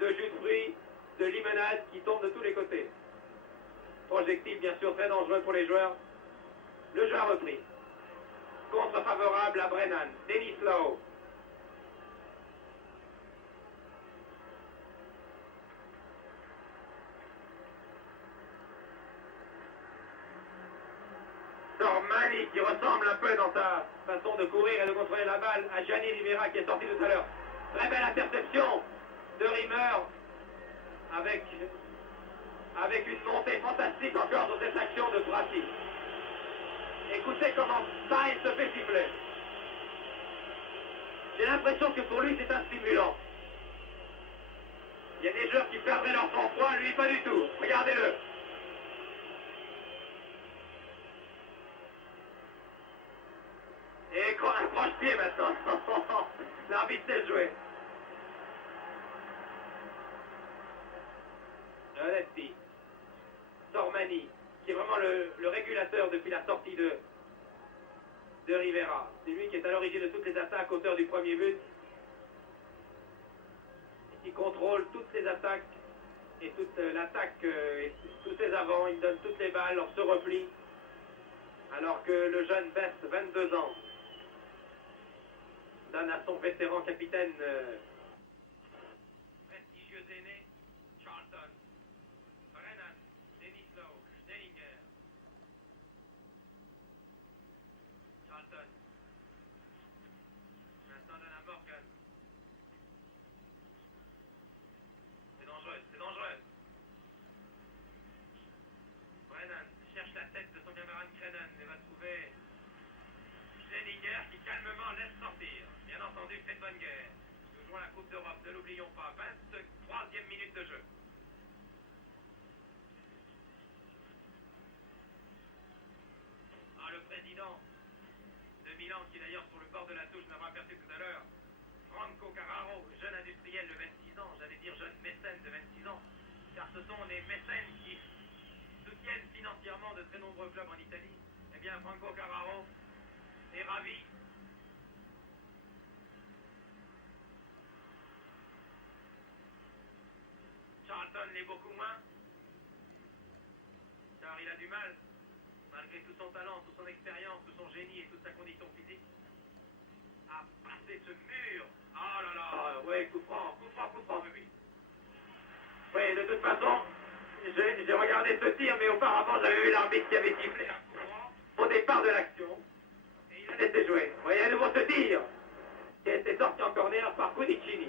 de jus de fruits, de limonade qui tombent de tous les côtés. Projectile bien sûr très dangereux pour les joueurs. Le jeu a repris. Contre favorable à Brennan. Denis Lau. Tormani qui ressemble un peu dans sa façon de courir et de contrôler la balle à Gianni Rivera qui est sorti tout à l'heure. Très belle interception de Rimmer avec une montée fantastique encore sur cette action de Prati. Écoutez comment Stein se fait siffler. J'ai l'impression que pour lui c'est un stimulant. Il y a des joueurs qui perdraient leur sang-froid, lui pas du tout. Regardez-le. Et un croche-pied maintenant. L'arbitre sait jouer. Onesti. Tormani, qui est vraiment le régulateur depuis la sortie de Rivera. C'est lui qui est à l'origine de toutes les attaques, auteur du premier but. Et qui contrôle toutes les attaques et toute l'attaque et tous ses avants. Il donne toutes les balles, on se replie. Alors que le jeune Best, 22 ans, donne à son vétéran capitaine prestigieux aîné, Charlton, Brennan, Denislow, Schnellinger. Charlton. Maintenant donne à Morgan. C'est dangereux, c'est dangereux. Brennan cherche la tête de son camarade Crennan et va trouver Schnellinger qui calmement laisse sortir. Bien entendu, c'est de bonne guerre. Nous jouons la Coupe d'Europe, ne l'oublions pas. 23e minute de jeu. Ah, le président de Milan, qui est d'ailleurs sur le bord de la touche, m'avait aperçu tout à l'heure. Franco Carraro, jeune industriel de 26 ans, j'allais dire jeune mécène de 26 ans, car ce sont les mécènes qui soutiennent financièrement de très nombreux clubs en Italie. Eh bien, Franco Carraro est ravi. Charlton l'est beaucoup moins, car il a du mal, malgré tout son talent, toute son expérience, tout son génie et toute sa condition physique, à passer ce mur. Oh là là, ouais, coup franc, oui. Oui, de toute façon, j'ai regardé ce tir, mais auparavant, j'avais vu l'arbitre qui avait sifflé un coup franc au départ de l'action, et il a laissé jouer. Vous voyez à nouveau ce tir, qui a été sorti en corner par Cudicini.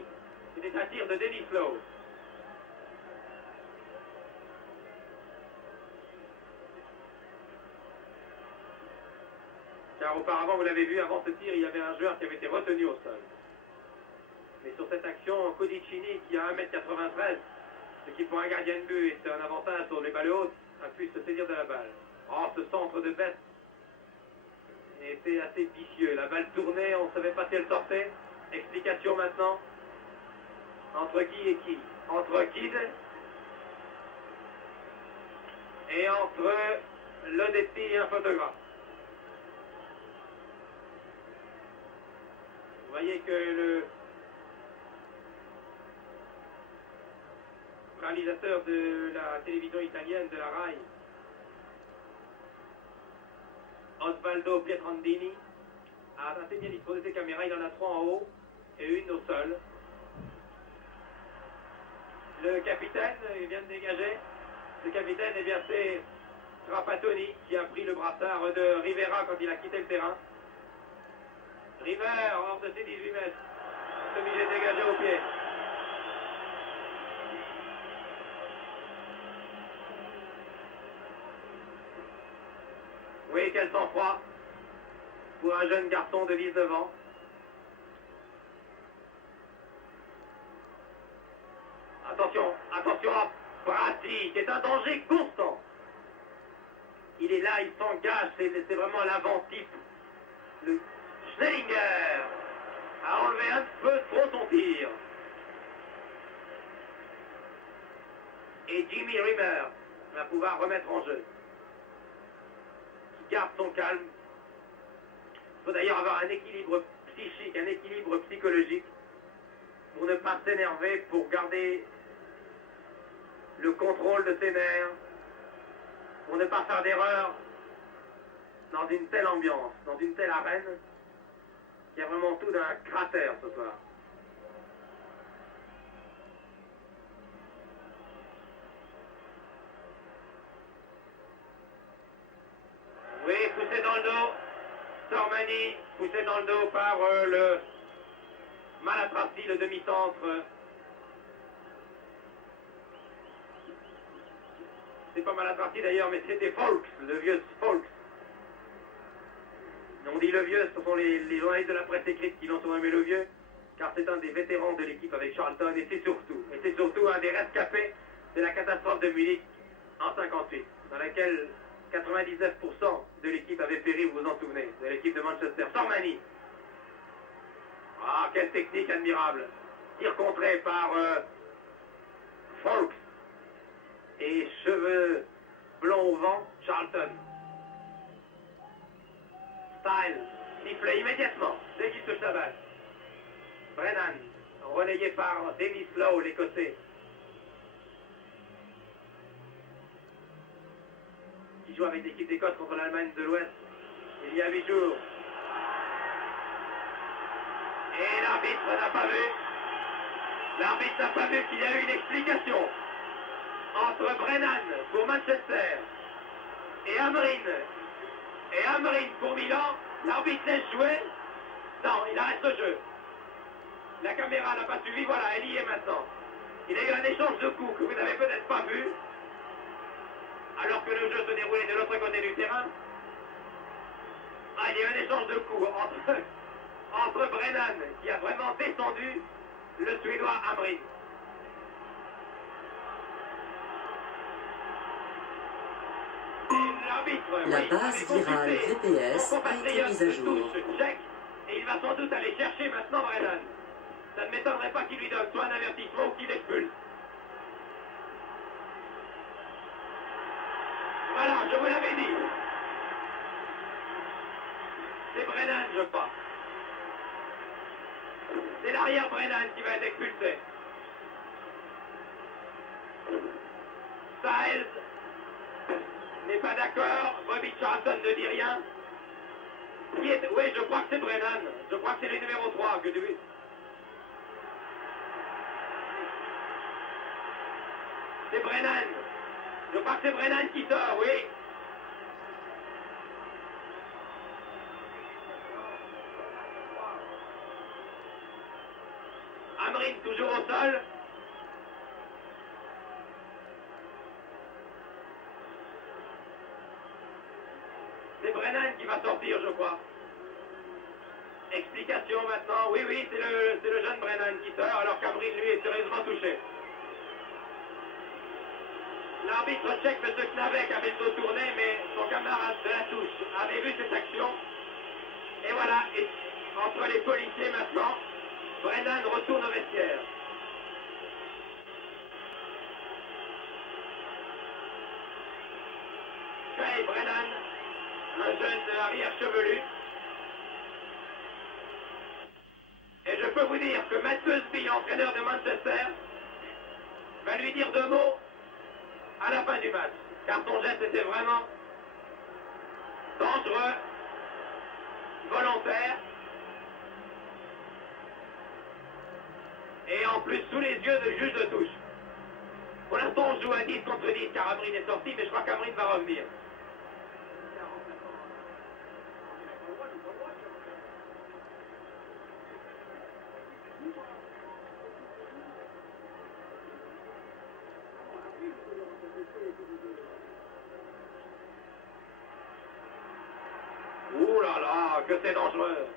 C'était un tir de Denislow. Car auparavant, vous l'avez vu, avant ce tir, il y avait un joueur qui avait été retenu au sol. Mais sur cette action, Cudicini, qui a 1m93, ce qui pour un gardien de but est un avantage sur les balles hautes, a pu se saisir de la balle. Oh, ce centre de Best était assez vicieux. La balle tournait, on ne savait pas si elle sortait. Explication maintenant. Entre qui et qui? Entre Kidd et entre Lodetti et un photographe. Vous voyez que le réalisateur de la télévision italienne, de la RAI, Osvaldo Pietrandini, a assez bien disposé ses caméras. Il en a 3 en haut et une au sol. Le capitaine, il vient de dégager. Le capitaine, eh bien, c'est Trapattoni qui a pris le brassard de Rivera quand il a quitté le terrain. River, hors de ses 18 mètres, obligé de dégager au pied. Oui, quel sang-froid pour un jeune garçon de 19 ans. Attention, attention à Bratti, qui est un danger constant. Il est là, il s'engage, c'est vraiment l'avant-type. Le Schnellinger a enlevé un peu trop son tir. Et Jimmy Rimmer va pouvoir remettre en jeu. Qui garde son calme. Il faut d'ailleurs avoir un équilibre psychique, un équilibre psychologique pour ne pas s'énerver, pour garder le contrôle de ses nerfs, pour ne pas faire d'erreur dans une telle ambiance, dans une telle arène. Il y a vraiment tout d'un cratère ce soir. Oui, poussé dans le dos. Sormani, poussé dans le dos par le Malatrassi, le demi-centre. C'est pas Malatrassi d'ailleurs, mais c'était Folks, le vieux Folks. On dit le vieux, ce sont les journalistes de la presse écrite qui l'ont surnommé le vieux, car c'est un des vétérans de l'équipe avec Charlton, et c'est surtout un des rescapés de la catastrophe de Munich en 58, dans laquelle 99% de l'équipe avait péri, vous vous en souvenez, de l'équipe de Manchester. Sormani. Ah, quelle technique admirable. Tir contré par Folks. Et cheveux blonds au vent, Charlton. Style, sifflé immédiatement, dès qu'il touche la balle. Brennan, relayé par Denislow, l'Écossais. Qui joue avec l'équipe d'Écosse contre l'Allemagne de l'Ouest il y a 8 jours. Et l'arbitre n'a pas vu. L'arbitre n'a pas vu qu'il y a eu une explication entre Brennan pour Manchester et Amrin pour Milan. L'arbitre laisse jouer. Non, il arrête le jeu. La caméra n'a pas suivi, voilà, elle y est maintenant. Il y a eu un échange de coups que vous n'avez peut-être pas vu, alors que le jeu se déroulait de l'autre côté du terrain. Ah, il y a eu un échange de coups entre Brennan, qui a vraiment descendu le Suédois Amrin. La base virale VPS a été mise à jour. Et il va sans doute aller chercher maintenant Brennan. Ça ne m'étonnerait pas qu'il lui donne soit un avertissement ou qu'il l'expulse. Voilà, je vous l'avais dit. C'est Brennan, je crois. C'est l'arrière Brennan qui va être expulsé. Styles n'est pas d'accord. Bobby Charlton ne dit rien. Oui, je crois que c'est Brennan. Je crois que c'est le numéro 3 que tu... C'est Brennan. Je crois que c'est Brennan qui sort, oui. Amrin toujours au sol. C'est Brennan qui va sortir, je crois. Explication maintenant. Oui, c'est le jeune Brennan qui sort, alors qu'Amrin, lui, est sérieusement touché. L'arbitre tchèque, M. Knavek, avait le dos tourné, mais son camarade de la touche avait vu cette action. Et voilà, et entre les policiers maintenant, Brennan retourne au vestiaire. Kay Brennan, un jeune arrière chevelu. Et je peux vous dire que Matt Busby, entraîneur de Manchester, va lui dire 2 mots à la fin du match. Car son geste était vraiment dangereux, volontaire. Et en plus sous les yeux de juge de touche. Pour l'instant on joue à 10 contre 10 car Amrin est sorti, mais je crois qu'Amrin va revenir. Ouh là là, que c'est dangereux.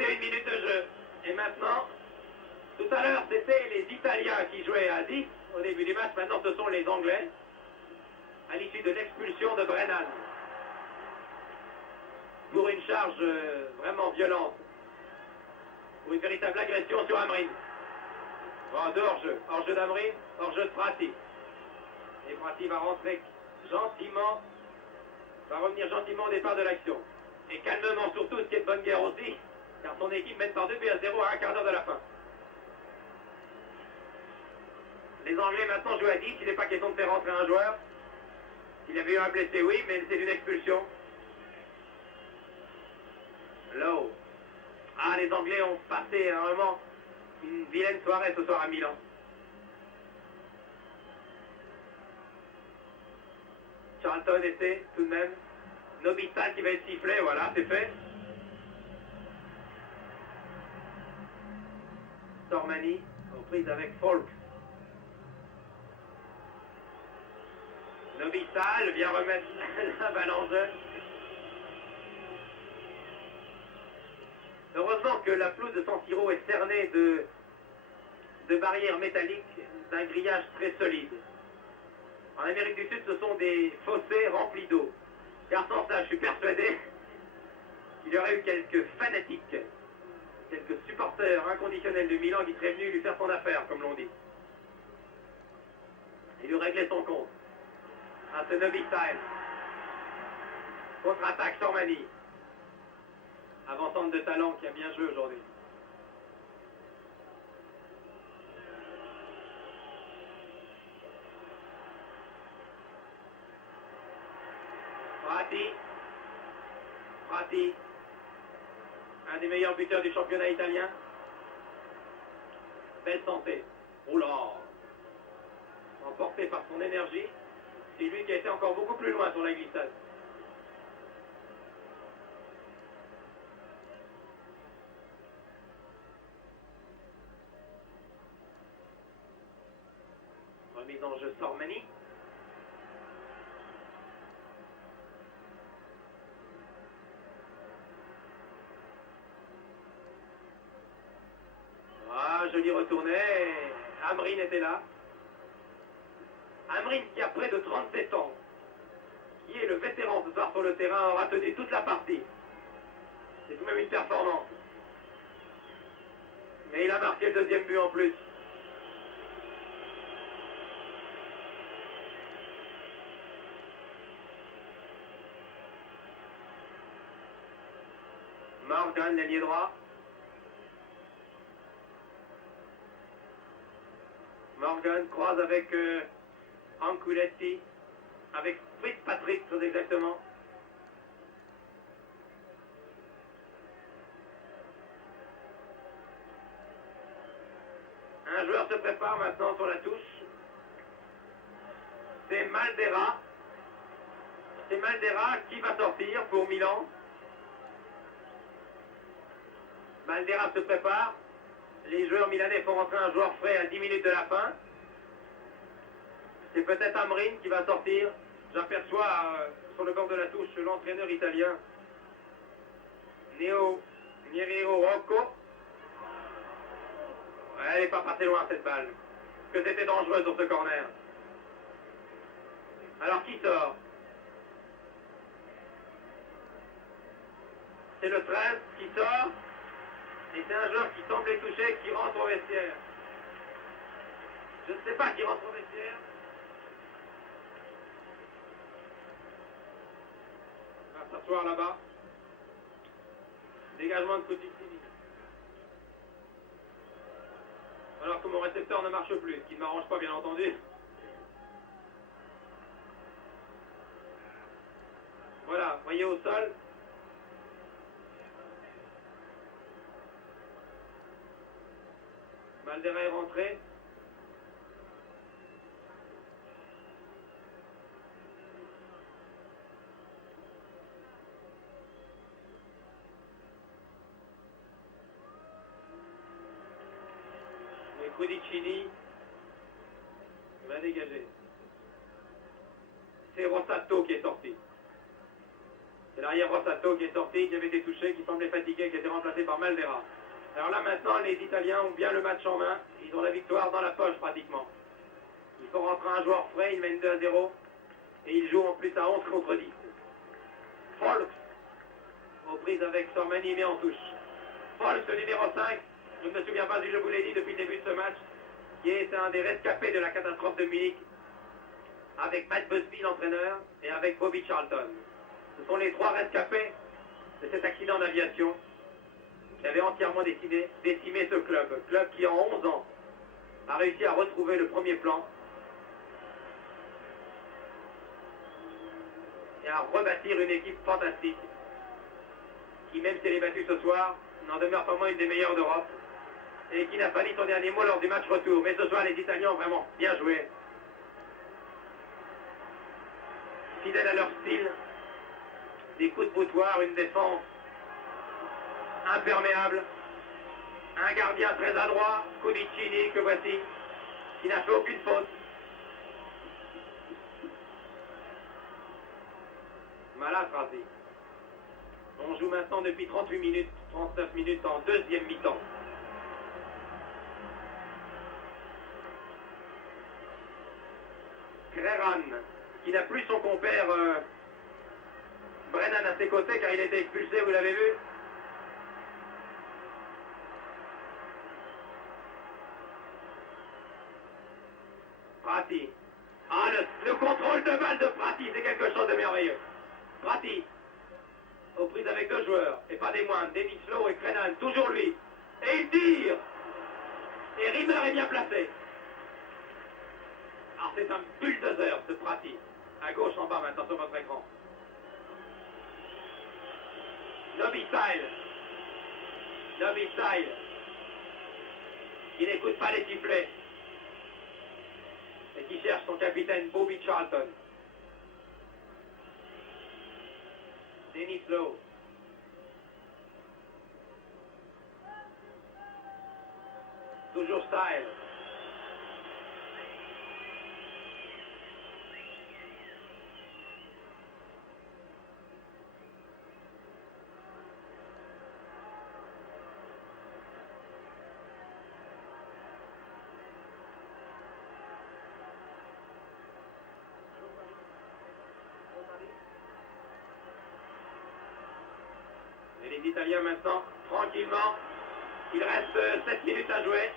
Une minute de jeu. Et maintenant, tout à l'heure, c'était les Italiens qui jouaient à 10 au début du match. Maintenant, ce sont les Anglais, à l'issue de l'expulsion de Brennan. Pour une charge vraiment violente. Pour une véritable agression sur Amrin. Bon, de hors-jeu. Hors-jeu d'Amrin, hors-jeu de Prati. Et Prati va rentrer gentiment, va revenir gentiment au départ de l'action. Et calmement surtout, ce qui est de bonne guerre aussi, car son équipe mène par 2-0 à un quart d'heure de la fin. Les Anglais maintenant jouent à 10, il n'est pas question de faire rentrer un joueur. S'il y avait eu un blessé, oui, mais c'est une expulsion. Lowe. Ah, les Anglais ont passé vraiment une vilaine soirée ce soir à Milan. Charlton essaie tout de même. Nobita qui va être sifflé, voilà, c'est fait. Sormani, en prise avec Folk. Nobistal vient remettre la balle en jeu. Heureusement que la pelouse de San Siro est cernée de barrières métalliques d'un grillage très solide. En Amérique du Sud, ce sont des fossés remplis d'eau. Car sans ça, je suis persuadé qu'il y aurait eu quelques fanatiques, quelques supporters inconditionnels de Milan qui seraient venus lui faire son affaire, comme l'on dit. Et lui régler son compte. Ah, c'est Nobistal. Contre-attaque Sormani. Avant-centre de talent qui a bien joué aujourd'hui. Prati, un des meilleurs buteurs du championnat italien. Belle santé. Oula, emporté par son énergie, c'est lui qui a été encore beaucoup plus loin sur la glissade. Remise en jeu Sormani. Ah, joli retourné. Amrin était là. Amrin qui a près de 37 ans, qui est le vétéran ce soir sur le terrain, aura tenu toute la partie. C'est tout de même une performance. Mais il a marqué le deuxième but en plus. Morgan, l'ailier droit. Morgan croise avec Anculetti, avec Fitzpatrick très exactement. Un joueur se prépare maintenant sur la touche. C'est Maldera. C'est Maldera qui va sortir pour Milan. Maldera se prépare. Les joueurs milanais font rentrer un joueur frais à 10 minutes de la fin. C'est peut-être Amrin qui va sortir. J'aperçois sur le bord de la touche l'entraîneur italien, Nero Rocco. Elle n'est pas passée loin cette balle. Que c'était dangereux sur ce corner. Alors qui sort? C'est le 13 qui sort. Et c'est un joueur qui semblait touché, qui rentre au vestiaire. Je ne sais pas qui rentre au vestiaire. On va s'asseoir là-bas. Dégagement de Coutinho. Alors que mon récepteur ne marche plus, ce qui ne m'arrange pas bien entendu. Voilà, voyez au sol. Maldera est rentré. Et Cudicini va dégager. C'est Rossato qui est sorti. C'est l'arrière Rossato qui est sorti, qui avait été touché, qui semblait fatigué, qui a été remplacé par Maldera. Alors là maintenant, les Italiens ont bien le match en main. Ils ont la victoire dans la poche pratiquement. Il faut rentrer un joueur frais, ils mènent 2-0. Et ils jouent en plus à 11 contre 10. Folks, aux prises avec Sormani, mais en touche. Folks, le numéro 5, je ne me souviens pas si je vous l'ai dit depuis le début de ce match, qui est un des rescapés de la catastrophe de Munich, avec Matt Busby, l'entraîneur, et avec Bobby Charlton. Ce sont les 3 rescapés de cet accident d'aviation qui avait entièrement décimé ce club. Club qui, en 11 ans, a réussi à retrouver le premier plan et à rebâtir une équipe fantastique qui, même si elle est battue ce soir, n'en demeure pas moins une des meilleures d'Europe et qui n'a pas dit son dernier mot lors du match retour. Mais ce soir, les Italiens ont vraiment bien joué. Fidèles à leur style, des coups de boutoir, une défense imperméable, un gardien très adroit, Cudicini, que voici, qui n'a fait aucune faute. Malatrasi. On joue maintenant depuis 38 minutes, 39 minutes en deuxième mi-temps. Creran, qui n'a plus son compère Brennan à ses côtés car il a été expulsé, vous l'avez vu. Prati. Ah, le contrôle de balle de Prati, c'est quelque chose de merveilleux. Prati, aux prises avec 2 joueurs, et pas des moindres, Denislo et Crenan, toujours lui. Et il tire. Et Rimmer est bien placé. Alors c'est un bulldozer, ce Prati. À gauche en bas maintenant sur votre écran. Nobby Style. Nobby Style. Qui n'écoute pas les sifflets. Et qui cherche son capitaine Bobby Charlton. Dennis Lowe. Toujours Style. Et les Italiens maintenant, tranquillement. Il reste 7 minutes à jouer.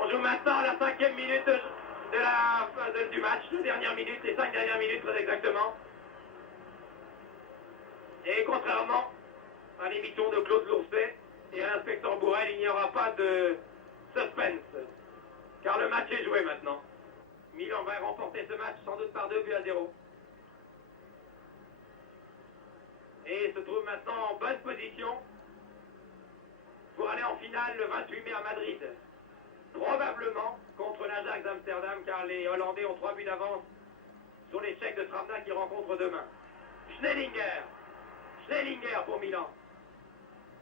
On joue maintenant la 5e minute du match, les dernières minutes, les 5 dernières minutes très exactement. Et contrairement à l'émission de Claude Lourcet et à l'inspecteur Bourrel, il n'y aura pas de suspense, car le match est joué maintenant. Milan va remporter ce match sans doute par 2-0. Et se trouve maintenant en bonne position pour aller en finale le 28 mai à Madrid. Probablement contre l'Ajax d'Amsterdam, car les Hollandais ont 3 buts d'avance sur les Tchèques de Travna qui rencontrent demain. Schnellinger. Schnellinger pour Milan.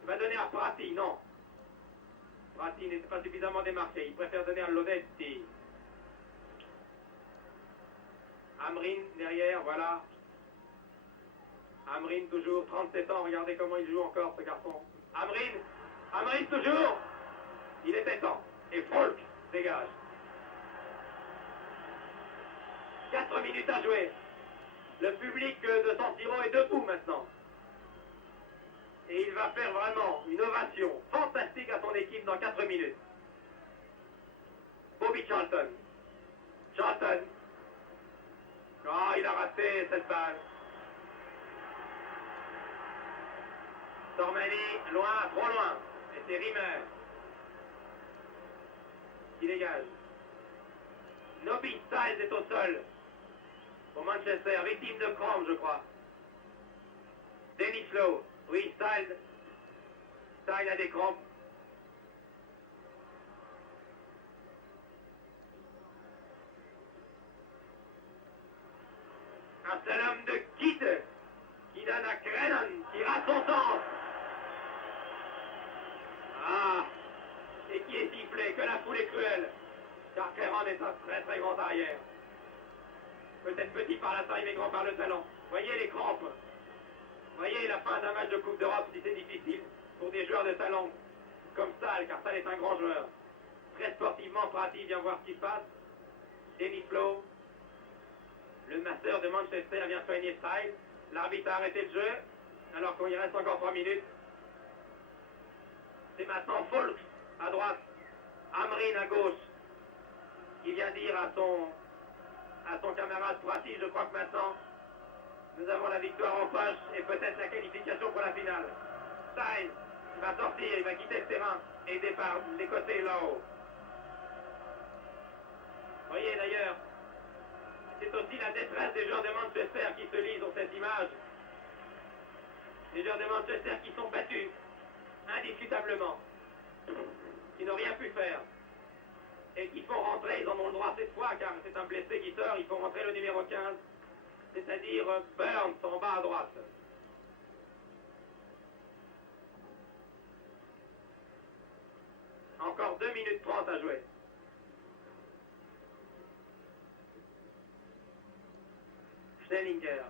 Il va donner à Prati, non. Prati n'était pas suffisamment démarqué. Il préfère donner à Lodetti. Amrin derrière, voilà. Amrin toujours, 37 ans. Regardez comment il joue encore ce garçon. Amrin toujours. Il était temps. Et Folk dégage. 4 minutes à jouer. Le public de San Siro est debout maintenant. Et il va faire vraiment une ovation fantastique à son équipe dans 4 minutes. Bobby Charlton. Charlton. Oh, il a raté cette balle. Tormani, loin, trop loin. Et c'est Rimmer qui dégage. Nobby Styles est au sol. Pour Manchester, victime de crampe, je crois. Dennis Lowe. Oui, Styles. Styles a des crampes. Un seul homme de Kitte qui donne à Crennan, qui rate son sens. Ah, et qui est sifflé, que la foule est cruelle, car Crennan est un très très grand arrière. Peut-être petit par la taille, mais grand par le talent. Voyez les crampes. Voyez la fin d'un match de Coupe d'Europe, si c'est difficile pour des joueurs de talent comme Stahl, car Stahl est un grand joueur. Très sportivement, Prati vient voir ce qui se passe. Dennis Lowe, le master de Manchester, vient soigner Stahl. L'arbitre a arrêté le jeu, alors qu'il reste encore 3 minutes. C'est maintenant Folk à droite, Amrin à gauche, qui vient dire à son camarade Prati, je crois que maintenant, nous avons la victoire en poche et peut-être la qualification pour la finale. Stein va sortir, il va quitter le terrain et départ des côtés là-haut. Voyez d'ailleurs, c'est aussi la détresse des joueurs de Manchester qui se lisent dans cette image. Les joueurs de Manchester qui sont battus, indiscutablement, qui n'ont rien pu faire. Et qui font rentrer, ils en ont le droit cette fois, car c'est un blessé qui sort, ils font rentrer le numéro 15. C'est-à-dire Burns en bas à droite. Encore 2 minutes 30 à jouer. Schnellinger.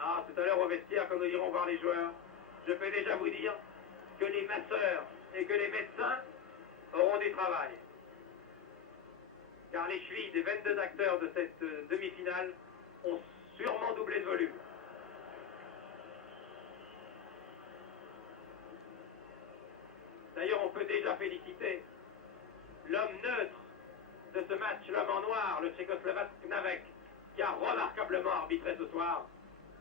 Ah, tout à l'heure au vestiaire, quand nous irons voir les joueurs, je peux déjà vous dire que les masseurs et que les médecins auront du travail. car les chevilles des 22 acteurs de cette demi-finale ont sûrement doublé de volume. D'ailleurs, on peut déjà féliciter l'homme neutre de ce match, l'homme en noir, le Tchécoslovaque Knavek, qui a remarquablement arbitré ce soir,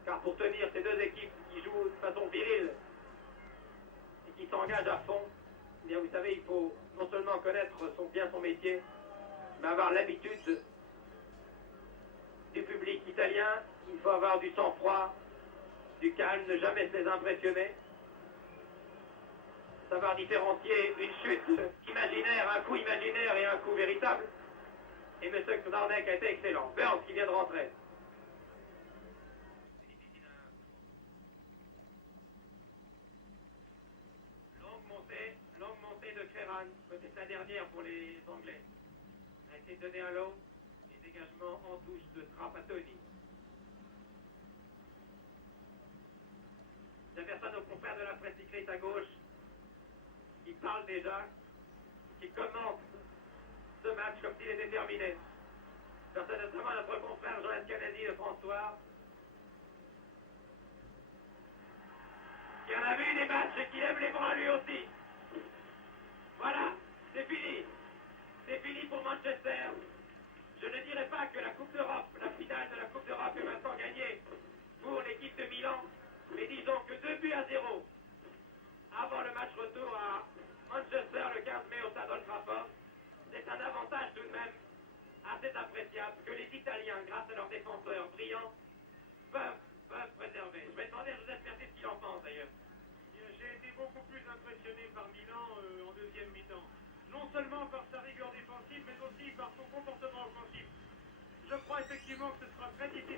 car pour tenir ces deux équipes qui jouent de façon virile et qui s'engagent à fond, eh bien vous savez, il faut non seulement connaître bien son métier, mais avoir l'habitude du public italien. Il faut avoir du sang-froid, du calme, ne jamais se les impressionner, savoir différencier une chute imaginaire, un coup imaginaire et un coup véritable. Et M. Knarnek a été excellent. Burns qui vient de rentrer. Longue montée de Creran, peut-être la dernière pour les Anglais. A été donné un long et dégagement en touche de Trapattoni. J'aperçois nos confrères de la presse écrite à gauche qui parlent déjà, qui commentent ce match comme s'il était terminé. Personne notamment notre confrère Jean Escanasi de François, qui en a vu des matchs et qui lève les bras lui aussi. Voilà, c'est fini. C'est fini pour Manchester. Je ne dirais pas que la Coupe d'Europe, la finale de la Coupe d'Europe est maintenant gagnée pour l'équipe de Milan, mais disons que 2-0 avant le match retour à Manchester le 15 mai au Stade Old Trafford. C'est un avantage tout de même assez appréciable que les Italiens, grâce à leurs défenseurs brillants, peuvent préserver. Je vais demander à Joseph Mercier ce qu'il en pense d'ailleurs. J'ai été beaucoup plus impressionné par Milan en deuxième mi-temps. Non seulement par sa rigueur défensive, mais aussi par son comportement offensif. Je crois effectivement que ce sera très difficile